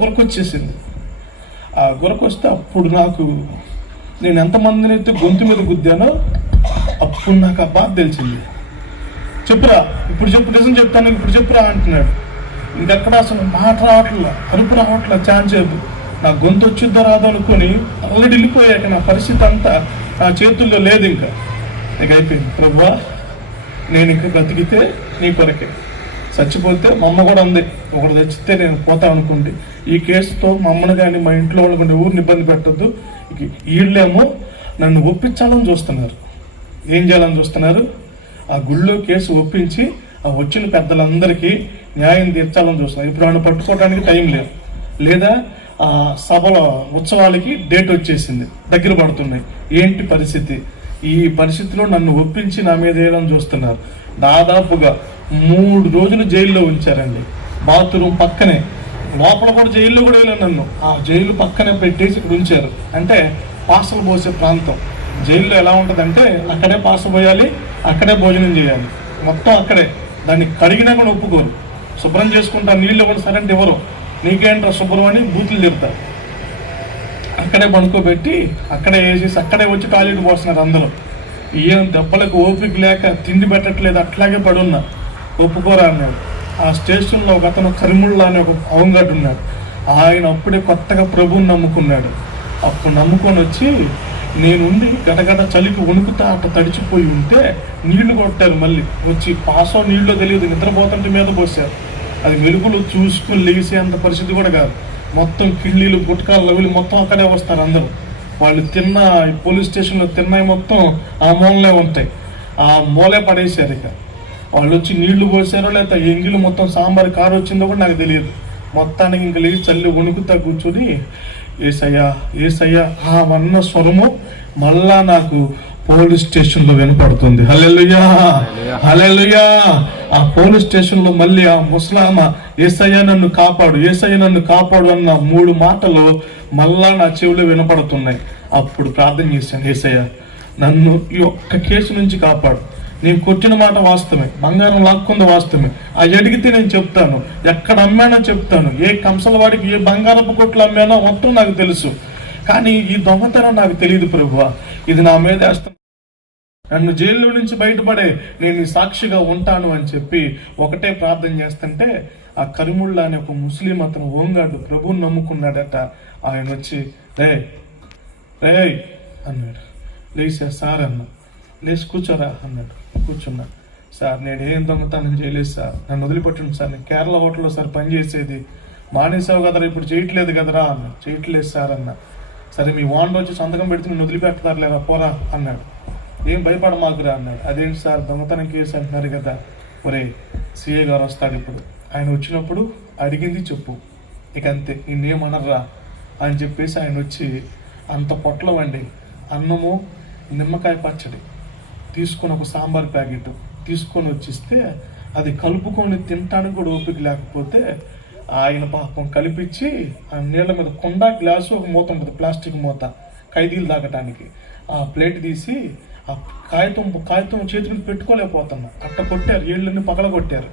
గురకొచ్చేసింది. ఆ గురకొస్తే అప్పుడు నాకు, నేను ఎంతమందిని అయితే గొంతు మీద గుద్దానో అప్పుడు నాకు ఆ బాధ తెలిసింది. చెప్పురా ఇప్పుడు చెప్పు, నిజం చెప్తాను ఇప్పుడు చెప్పురా అంటున్నాడు. ఇంకెక్కడ అసలు మాట రావట్లా, అరుపు రావట్లా, ఛాన్స్ చెప్పు. నా గొంతు వచ్చిద్దో రాదో అనుకుని ఆల్రెడీ వెళ్ళిపోయాక నా పరిస్థితి అంతా నా చేతుల్లో లేదు. ఇంకా అయిపోయింది ప్రభువా, నేను ఇంకా బ్రతికితే నీ కొరకే, చచ్చిపోతే మా అమ్మ కూడా అంది, ఒకటి తెచ్చితే నేను పోతా అనుకుంది. ఈ కేసుతో మా అమ్మను కానీ మా ఇంట్లో వాళ్ళకుంటే ఊరిని ఇబ్బంది పెట్టద్దు. వీళ్ళేమో నన్ను ఒప్పించాలని చూస్తున్నారు. ఏం చేయాలని చూస్తున్నారు? ఆ గుళ్ళో కేసు ఒప్పించి ఆ వచ్చిన పెద్దలందరికీ న్యాయం తీర్చాలని చూస్తున్నారు. ఇప్పుడు ఆయన పట్టుకోవడానికి టైం లేదు, లేదా ఆ సభల ఉత్సవాలకి డేట్ వచ్చేసింది, దగ్గర పడుతున్నాయి. ఏంటి పరిస్థితి? ఈ పరిస్థితిలో నన్ను ఒప్పించి నా మీద వేయాలని చూస్తున్నారు. దాదాపుగా 3 రోజులు జైల్లో ఉంచారండి. బాత్రూమ్ పక్కనే, లోపల కూడా జైల్లో కూడా వేయలేదు నన్ను. ఆ జైలు పక్కనే పెట్టేసి ఇక్కడ ఉంచారు. అంటే పాసలు పోసే ప్రాంతం. జైల్లో ఎలా ఉంటుందంటే అక్కడే పాస పోయాలి, అక్కడే భోజనం చేయాలి, మొత్తం అక్కడే. దాన్ని కడిగినా కూడా ఒప్పుకోరు. శుభ్రం చేసుకుంటా నీళ్ళు ఇవ్వండి సరంటే ఎవరు, నీకేంట్రా శుభ్రం అని బూతులు తిడతారు. అక్కడే పడుకోబెట్టి అక్కడే వేసేసి అక్కడే వచ్చి టాయిలెట్ పోస్తున్నారు అందరూ. ఏం దెబ్బలకు ఓపిక లేక తిండి పెట్టట్లేదు, అట్లాగే పడున్నా. ఒప్పుకోరా అన్నాడు. ఆ స్టేషన్లో ఒక అతను కరిముళ్ళ అనే ఒక అవగాడు ఉన్నాడు. ఆయన అప్పుడే కొత్తగా ప్రభువుని నమ్ముకున్నాడు. అప్పుడు నమ్ముకొని వచ్చి నేనుండి గటగట చలికి వణుకుతా అట్ట తడిచిపోయి ఉంటే నీళ్లు కొట్టారు. మళ్ళీ వచ్చి పాసో నీళ్ళు తెలియదు, నిద్రపోతుంటే మీద పోసారు. అది మెలుగులు చూసుకుని లేసే అంత పరిస్థితి కూడా కాదు. మొత్తం కిళ్ళీలు గుట్కాలు లవిలు మొత్తం అక్కడే వస్తారు అందరూ. వాళ్ళు తిన్న పోలీస్ స్టేషన్లో తిన్నాయి మొత్తం ఆ మూలనే ఉంటాయి. ఆ మూలే పడేసారు. ఇక వాళ్ళు వచ్చి నీళ్లు పోసారో లేకపోతే ఎంగిలు మొత్తం సాంబార్ కారు వచ్చిందో కూడా నాకు తెలియదు. మొత్తానికి ఇంక లేచి చల్లి వణుకుతా కూర్చొని ఏసయ్యా ఏసయ్యా ఆ వన్న స్వరము మళ్ళా నాకు పోలీస్ స్టేషన్లో వినపడుతుంది. హల్లెలూయా హల్లెలూయా. ఆ పోలీస్ స్టేషన్లో మళ్ళీ ఆ ముసలామ ఏసయ్య నన్ను కాపాడు, ఏసయ్య నన్ను కాపాడు అన్న 3 మాటలు మళ్ళా నా చెవిలో వినపడుతున్నాయి. అప్పుడు ప్రార్థన చేశాను, ఏసయ్య నన్ను ఈ ఒక్క కేసు నుంచి కాపాడు. నేను కొట్టిన మాట వాస్తవమే, బంగారం లాక్కుంది వాస్తవమే. అది అడిగితే నేను చెప్తాను, ఎక్కడ అమ్మానో చెప్తాను, ఏ కంసల వాడికి ఏ బంగారపు కొట్లు అమ్మానో మొత్తం నాకు తెలుసు. కానీ ఈ దొంగతనం నాకు తెలియదు ప్రభువా, ఇది నా మీద వేస్తాను, నన్ను జైల్లో నుంచి బయటపడే నేను సాక్షిగా ఉంటాను అని చెప్పి ఒకటే ప్రార్థన చేస్తుంటే ఆ కరిముళ్ళ అనే ఒక ముస్లిం అతను ఓంగాడు ప్రభువుని నమ్ముకున్నాడట. ఆయన వచ్చి రే రే అన్నాడు. లేచా సార్ అన్నా. లేచి కూర్చోరా అన్నాడు. కూర్చున్నా. సార్ నేను ఏం దొంగతనం చేయలేదు సార్, నన్ను వదిలిపెట్టండి సార్, నేను కేరళ హోటల్లో సార్ పనిచేసేది, మానేసావు కదరా ఇప్పుడు చేయట్లేదు కదరా అన్న. చేయట్లేదు సార్ అన్న. సరే మీ వాండ్ వచ్చి సంతకం పెడితే నేను వదిలిపెడతారులేరా పోరా అన్నాడు. ఏం భయపడ మాకురా అన్నాడు. అదేంటి సార్ దొంగతనం కేసు అంటున్నారు కదా, ఒరే సిఏ గారు వస్తాడు ఇప్పుడు, ఆయన వచ్చినప్పుడు అడిగింది చెప్పు, ఇక అంతే, నిన్నేమనర్రా అని చెప్పేసి ఆయన వచ్చి అంత పొట్లం అండి అన్నము, నిమ్మకాయ పచ్చడి తీసుకొని ఒక సాంబార్ ప్యాకెట్ తీసుకొని వచ్చిస్తే అది కలుపుకొని తినటానికి కూడా ఓపిక లేకపోతే ఆయన పాపం కలిపించి ఆ నీళ్ళ మీద కుండ గ్లాసు ఒక మూత ఉంటుంది, ప్లాస్టిక్ మూత, ఖైదీలు తాగటానికి, ఆ ప్లేట్ తీసి ఆ కాగితం చేతి మీద పెట్టుకోలేకపోతున్నాం, అట్ట కొట్టారు, ఏళ్ళని పగల కొట్టారు,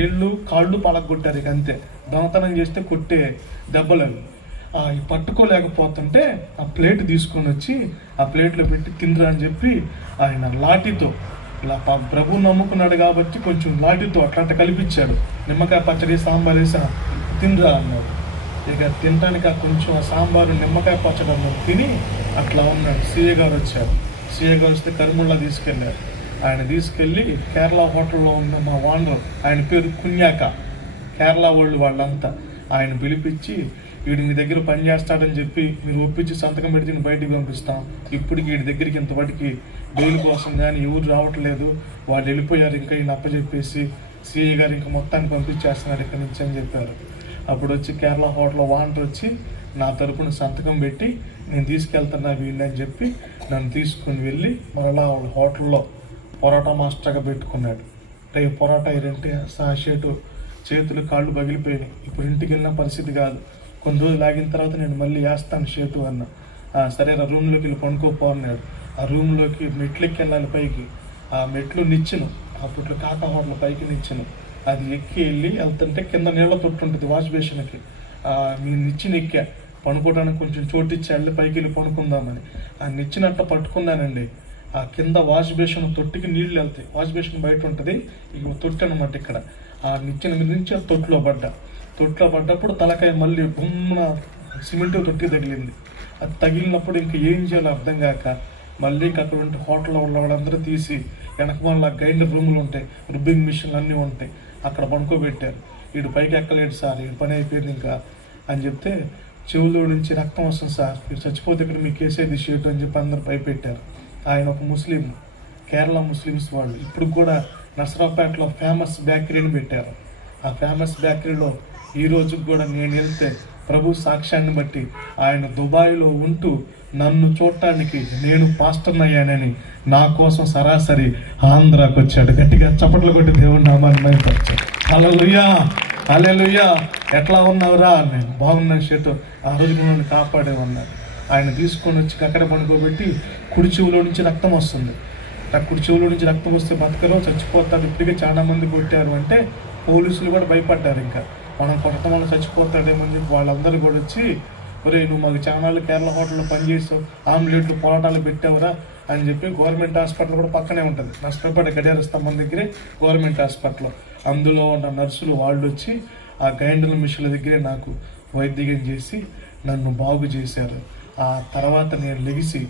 ఏళ్ళు కాళ్ళు పలగొట్టారు. ఇక అంతే, దొంగతనం చేస్తే కొట్టే దెబ్బలు అవి పట్టుకోలేకపోతుంటే ఆ ప్లేట్ తీసుకొని వచ్చి ఆ ప్లేట్లో పెట్టి తినరా అని చెప్పి ఆయన లాఠీతో, ఇలా ప్రభు నమ్ముకున్నాడు కాబట్టి కొంచెం లాఠీతో అట్లా కల్పించాడు, నిమ్మకాయ పచ్చడి సాంబార్ వేసా తినరా అన్నాడు. ఇక తినడానికి ఆ కొంచెం సాంబారు నిమ్మకాయ పచ్చడి అన్నది తిని అట్లా ఉన్నాడు. సీఏ గారు వచ్చారు, సీఏ గారు వస్తే కరిముల్లా తీసుకెళ్ళారు. ఆయన తీసుకెళ్ళి కేరళ హోటల్లో ఉన్న మా ఓనర్, ఆయన పేరు కున్యాక, కేరళ వాళ్ళంతా ఆయన పిలిపించి, వీడి మీ దగ్గర పని చేస్తాడని చెప్పి మీరు ఒప్పించి సంతకం పెడితే నేను బయటికి పంపిస్తాం, ఇప్పటికి వీడి దగ్గరికి ఇంతవాటికి బెయిల్ కోసం కానీ ఎవరు రావట్లేదు, వాళ్ళు వెళ్ళిపోయారు, ఇంకా ఈయన అప్పచెప్పేసి సిఐ గారు ఇంకా మొత్తాన్ని పంపించేస్తున్నారు ఇక్కడి నుంచి అని చెప్పారు. అప్పుడు వచ్చి కేరళ హోటల్ ఓనర్ వచ్చి నా తరపున సంతకం పెట్టి నేను తీసుకెళ్తున్నా వీళ్ళని అని చెప్పి నన్ను తీసుకుని వెళ్ళి మరలా వాళ్ళ హోటల్లో పొరాటా మాస్టర్గా పెట్టుకున్నాడు. రేపు పొరాటా ఇరంటే షేటు చేతులు కాళ్ళు పగిలిపోయినాయి, ఇప్పుడు ఇంటికి వెళ్ళిన పరిస్థితి కాదు, కొన్ని రోజులు ఆగిన తర్వాత నేను మళ్ళీ వేస్తాను షేటు అన్నా. సరే ఆ రూమ్లోకి వెళ్ళి పనుకోపో అన్నాడు. ఆ రూమ్లోకి మెట్లెక్కి వెళ్ళాలి పైకి, ఆ మెట్లు నిచ్చెను, అప్పట్లో కాక హోటల్ పైకి నిచ్చెను, అది ఎక్కి వెళ్ళి వెళ్తుంటే కింద నీళ్ళ తొట్టు ఉంటుంది వాష్ బేసిన్కి, మీ నిచ్చెన ఎక్కా పనుకోవడానికి కొంచెం చోటిచ్చి వెళ్ళి పైకి వెళ్ళి పనుకుందామని ఆ నిచ్చినట్ట పట్టుకున్నానండి. ఆ కింద వాష్ బేసిన్ తొట్టికి నీళ్లు వెళ్తాయి, వాష్ బేసిన్ బయట ఉంటుంది, ఇక తొట్టి అనమాట ఇక్కడ, ఆ నిచ్చెన మీద నుంచి ఆ తొట్టులో పడ్డప్పుడు తలకాయ మళ్ళీ బొమ్మన సిమెంట్ తొట్టి తగిలింది. అది తగిలినప్పుడు ఇంక ఏం చేయాలో అర్థం కాక మళ్ళీ ఇంక అక్కడ హోటల్లో ఉన్న వాళ్ళందరూ తీసి వెనక వాళ్ళ గ్రైండర్ రూములు ఉంటాయి, రుబ్బింగ్ మిషన్లు అన్నీ ఉంటాయి, అక్కడ పనుకోబెట్టారు. వీడు పైకి ఎక్కలేడు సార్, వీడు పని అయిపోయింది ఇంకా అని చెప్తే, చెవులో నుంచి రక్తం వస్తుంది సార్, మీరు చచ్చిపోతే ఇక్కడ మీకు వేసేది షీట్ అని చెప్పి అందరు భయపెట్టారు. ఆయన ఒక ముస్లిం, కేరళ ముస్లిమ్స్ వాళ్ళు ఇప్పుడు కూడా నసరాపేటలో ఫేమస్ బేకరీని పెట్టారు. ఆ ఫేమస్ బేకరీలో ఈ రోజుకి కూడా నేను వెళ్తే ప్రభు సాక్ష్యాన్ని బట్టి ఆయన దుబాయ్లో ఉంటూ నన్ను చూడటానికి నేను పాస్టర్ అయ్యానని నా కోసం సరాసరి ఆంధ్రాకి వచ్చాడు. గట్టిగా చప్పట్లు కొట్టి దేవుని నామాన్ని మైపరిచాడు. హల్లెలూయా హల్లెలూయా. ఎట్లా ఉన్నావురా? నేను బాగున్నాను షేటు, ఆ రోజు నన్ను కాపాడేమన్నాడు. ఆయన తీసుకొని వచ్చి అక్కడ పడుకోబెట్టి కుడి చెవులో నుంచి రక్తం వస్తుంది. ఆ కుడి చెవులో నుంచి రక్తం వస్తే బతకలో చచ్చిపోతాడు, ఇప్పటికే చాలా మంది కొట్టారు అంటే పోలీసులు కూడా భయపడ్డారు, ఇంకా మనం కొడతాం వల్ల చచ్చిపోతాడేమని చెప్పి వాళ్ళందరూ కూడా వచ్చి, ఒరే నువ్వు మాకు చానాలు కేరళ హోటల్లో పనిచేసావు, ఆమ్లెట్లు పొరాటాలు పెట్టావురా అని చెప్పి గవర్నమెంట్ హాస్పిటల్ కూడా పక్కనే ఉంటుంది, నష్టపడి గడియార స్తంభం దగ్గరే గవర్నమెంట్ హాస్పిటల్, అందులో ఉన్న నర్సులు వాళ్ళు వచ్చి ఆ గ్రైండర్ మిషన్ల దగ్గరే నాకు వైద్యం చేసి నన్ను బాగు చేశారు. ఆ తర్వాత నేను లెగిసి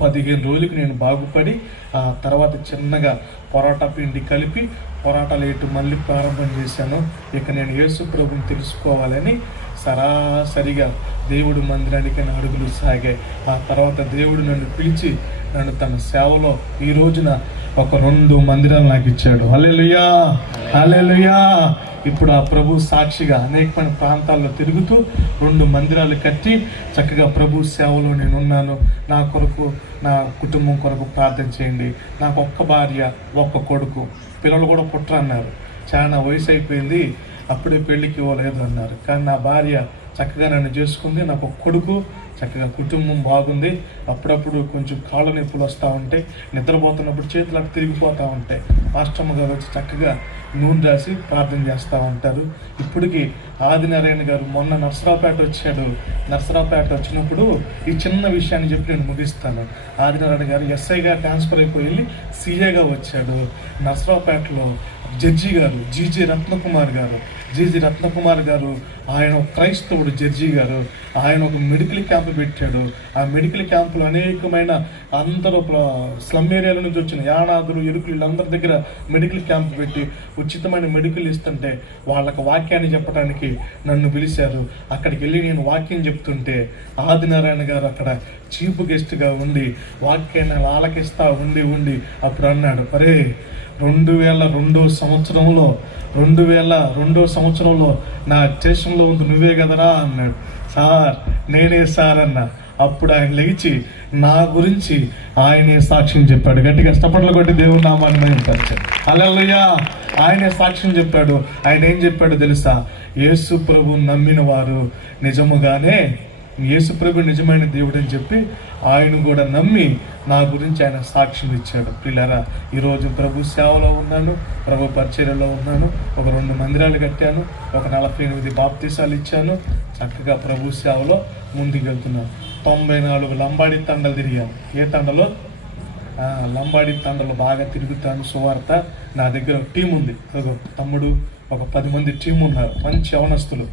15 రోజులకి నేను బాగుపడి ఆ తర్వాత చిన్నగా పొరాటా పిండి కలిపి పొరాటాలు వేయటం మళ్ళీ ప్రారంభం చేశాను. ఇక నేను యేసు ప్రభుని తెలుసుకోవాలని సరాసరిగా దేవుడు మందిరానికి అడుగులు సాగాయి. ఆ తర్వాత దేవుడు నన్ను పిలిచి నన్ను తన సేవలో ఈ రోజున ఒక 2 మందిరాలు నాకు ఇచ్చాడు. హల్లెలూయా హల్లెలూయా. ఇప్పుడు ఆ ప్రభు సాక్షిగా అనేకమైన ప్రాంతాల్లో తిరుగుతూ 2 మందిరాలు కట్టి చక్కగా ప్రభు సేవలో నేను ఉన్నాను. నా కొరకు, నా కుటుంబం కొరకు ప్రార్థన చేయండి. నాకు ఒక్క భార్య, ఒక్క కొడుకు, పిల్లలు కూడా పుట్టరన్నారు. చాలా వయసు అయిపోయింది, అప్పుడే పెళ్ళికి ఇవ్వలేదు అన్నారు. కానీ నా భార్య చక్కగా నన్ను చేసుకుంది, నాకు ఒక కొడుకు, చక్కగా కుటుంబం బాగుంది. అప్పుడప్పుడు కొంచెం కాళ్ళ నొప్పులు వస్తూ ఉంటాయి, నిద్రపోతున్నప్పుడు చేతులు అటు తిరిగిపోతూ ఉంటాయి. మాస్టర్మ గారు వచ్చి చక్కగా నూనె రాసి ప్రార్థన చేస్తూ ఉంటారు. ఇప్పటికీ ఆదినారాయణ గారు మొన్న నర్సరావుపేట వచ్చాడు. నర్సరావుపేట వచ్చినప్పుడు ఈ చిన్న విషయాన్ని చెప్పి నేను ముగిస్తాను. ఆదినారాయణ గారు ఎస్ఐగా ట్రాన్స్ఫర్ అయిపోయి సీఏగా వచ్చాడు. నర్సరావుపేటలో జడ్జి గారు జీజీ రత్నకుమార్ గారు ఆయన ఒక క్రైస్తవుడు. జడ్జి గారు ఆయన ఒక మెడికల్ క్యాంప్ పెట్టాడు. ఆ మెడికల్ క్యాంపులో అనేకమైన అందరూ స్లమ్ ఏరియాల నుంచి వచ్చిన యానాదులు, ఎరుకులు వీళ్ళందరి దగ్గర మెడికల్ క్యాంప్ పెట్టి ఉచితమైన మెడికల్ ఇస్తుంటే వాళ్ళకి వాక్యాన్ని చెప్పడానికి నన్ను పిలిచారు. అక్కడికి వెళ్ళి నేను వాక్యం చెప్తుంటే ఆదినారాయణ గారు అక్కడ చీఫ్ గెస్ట్గా ఉండి వాక్యాన్ని ఆలకిస్తా ఉండి అప్పుడు అన్నాడు, అరే 2002 సంవత్సరంలో నా స్టేషన్లో ఉంది నువ్వే కదరా అన్నాడు. సార్ నేనే సార్ అన్న. అప్పుడు ఆయన లేచి నా గురించి ఆయనే సాక్ష్యం చెప్పాడు. గట్టిగా చప్పట్లు కొట్టి దేవుని నామాన్ని మహిమపరిచాడు. హల్లెలూయా. ఆయనే సాక్ష్యం చెప్పాడు. ఆయన ఏం చెప్పాడు తెలుసా? యేసు ప్రభువుని నమ్మిన వారు నిజముగానే యేసు ప్రభు నిజమైన దేవుడు అని చెప్పి ఆయన కూడా నమ్మి నా గురించి ఆయన సాక్ష్యం ఇచ్చాడు. పిల్లరా, ఈరోజు ప్రభు సేవలో ఉన్నాను, ప్రభు పరిచర్యలో ఉన్నాను. ఒక 2 మందిరాలు కట్టాను, ఒక 48 బాప్తీసాలు ఇచ్చాను. చక్కగా ప్రభు సేవలో ముందుకు వెళ్తున్నాను. 94 లంబాడి తండలు తిరిగాను. ఏ తండలో? లంబాడి తండలు బాగా తిరుగుతాను. సువార్త నా దగ్గర ఒక టీం ఉంది. ఒక తమ్ముడు, ఒక 10 మంది టీం ఉన్నారు, మంచి యవనస్తులు.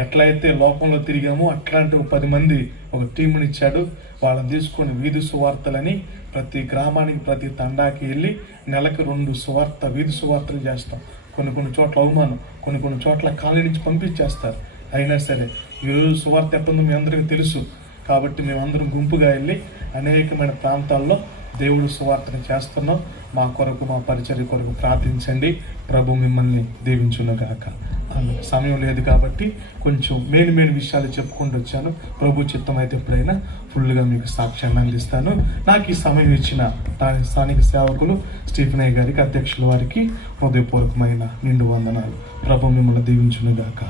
ఎట్లయితే లోకంలో తిరిగామో అట్లాంటి 10 మంది ఒక టీముని ఇచ్చాడు. వాళ్ళని తీసుకొని వీధి సువార్తలని ప్రతి గ్రామానికి ప్రతి తండాకి వెళ్ళి నెలకు 2 వీధి సువార్తలు చేస్తాం. కొన్ని చోట్ల అవమానం, కొన్ని చోట్ల కాలనీ నుంచి పంపించేస్తారు. అయినా సరే ఈరోజు సువార్త ఎప్పుడో మీ అందరికీ తెలుసు కాబట్టి మేమందరం గుంపుగా వెళ్ళి అనేకమైన ప్రాంతాల్లో దేవుడు సువార్తను చేస్తున్నాం. మా కొరకు, మా పరిచర్య కొరకు ప్రార్థించండి. ప్రభు మిమ్మల్ని దీవించునుగాక. సమయం లేదు కాబట్టి కొంచెం మెయిన్ విషయాలు చెప్పుకుంటూ వచ్చాను. ప్రభు చిత్తం అయితే ఎప్పుడైనా ఫుల్గా మీకు సాక్ష్యాన్ని అందిస్తాను. నాకు ఈ సమయం ఇచ్చిన స్థానిక సేవకులు స్టీఫెన్ గారికి, అధ్యక్షుల వారికి హృదయపూర్వకమైన నిండు వందనాలు. ప్రభు మిమ్మల్ని దీవించునుగాక.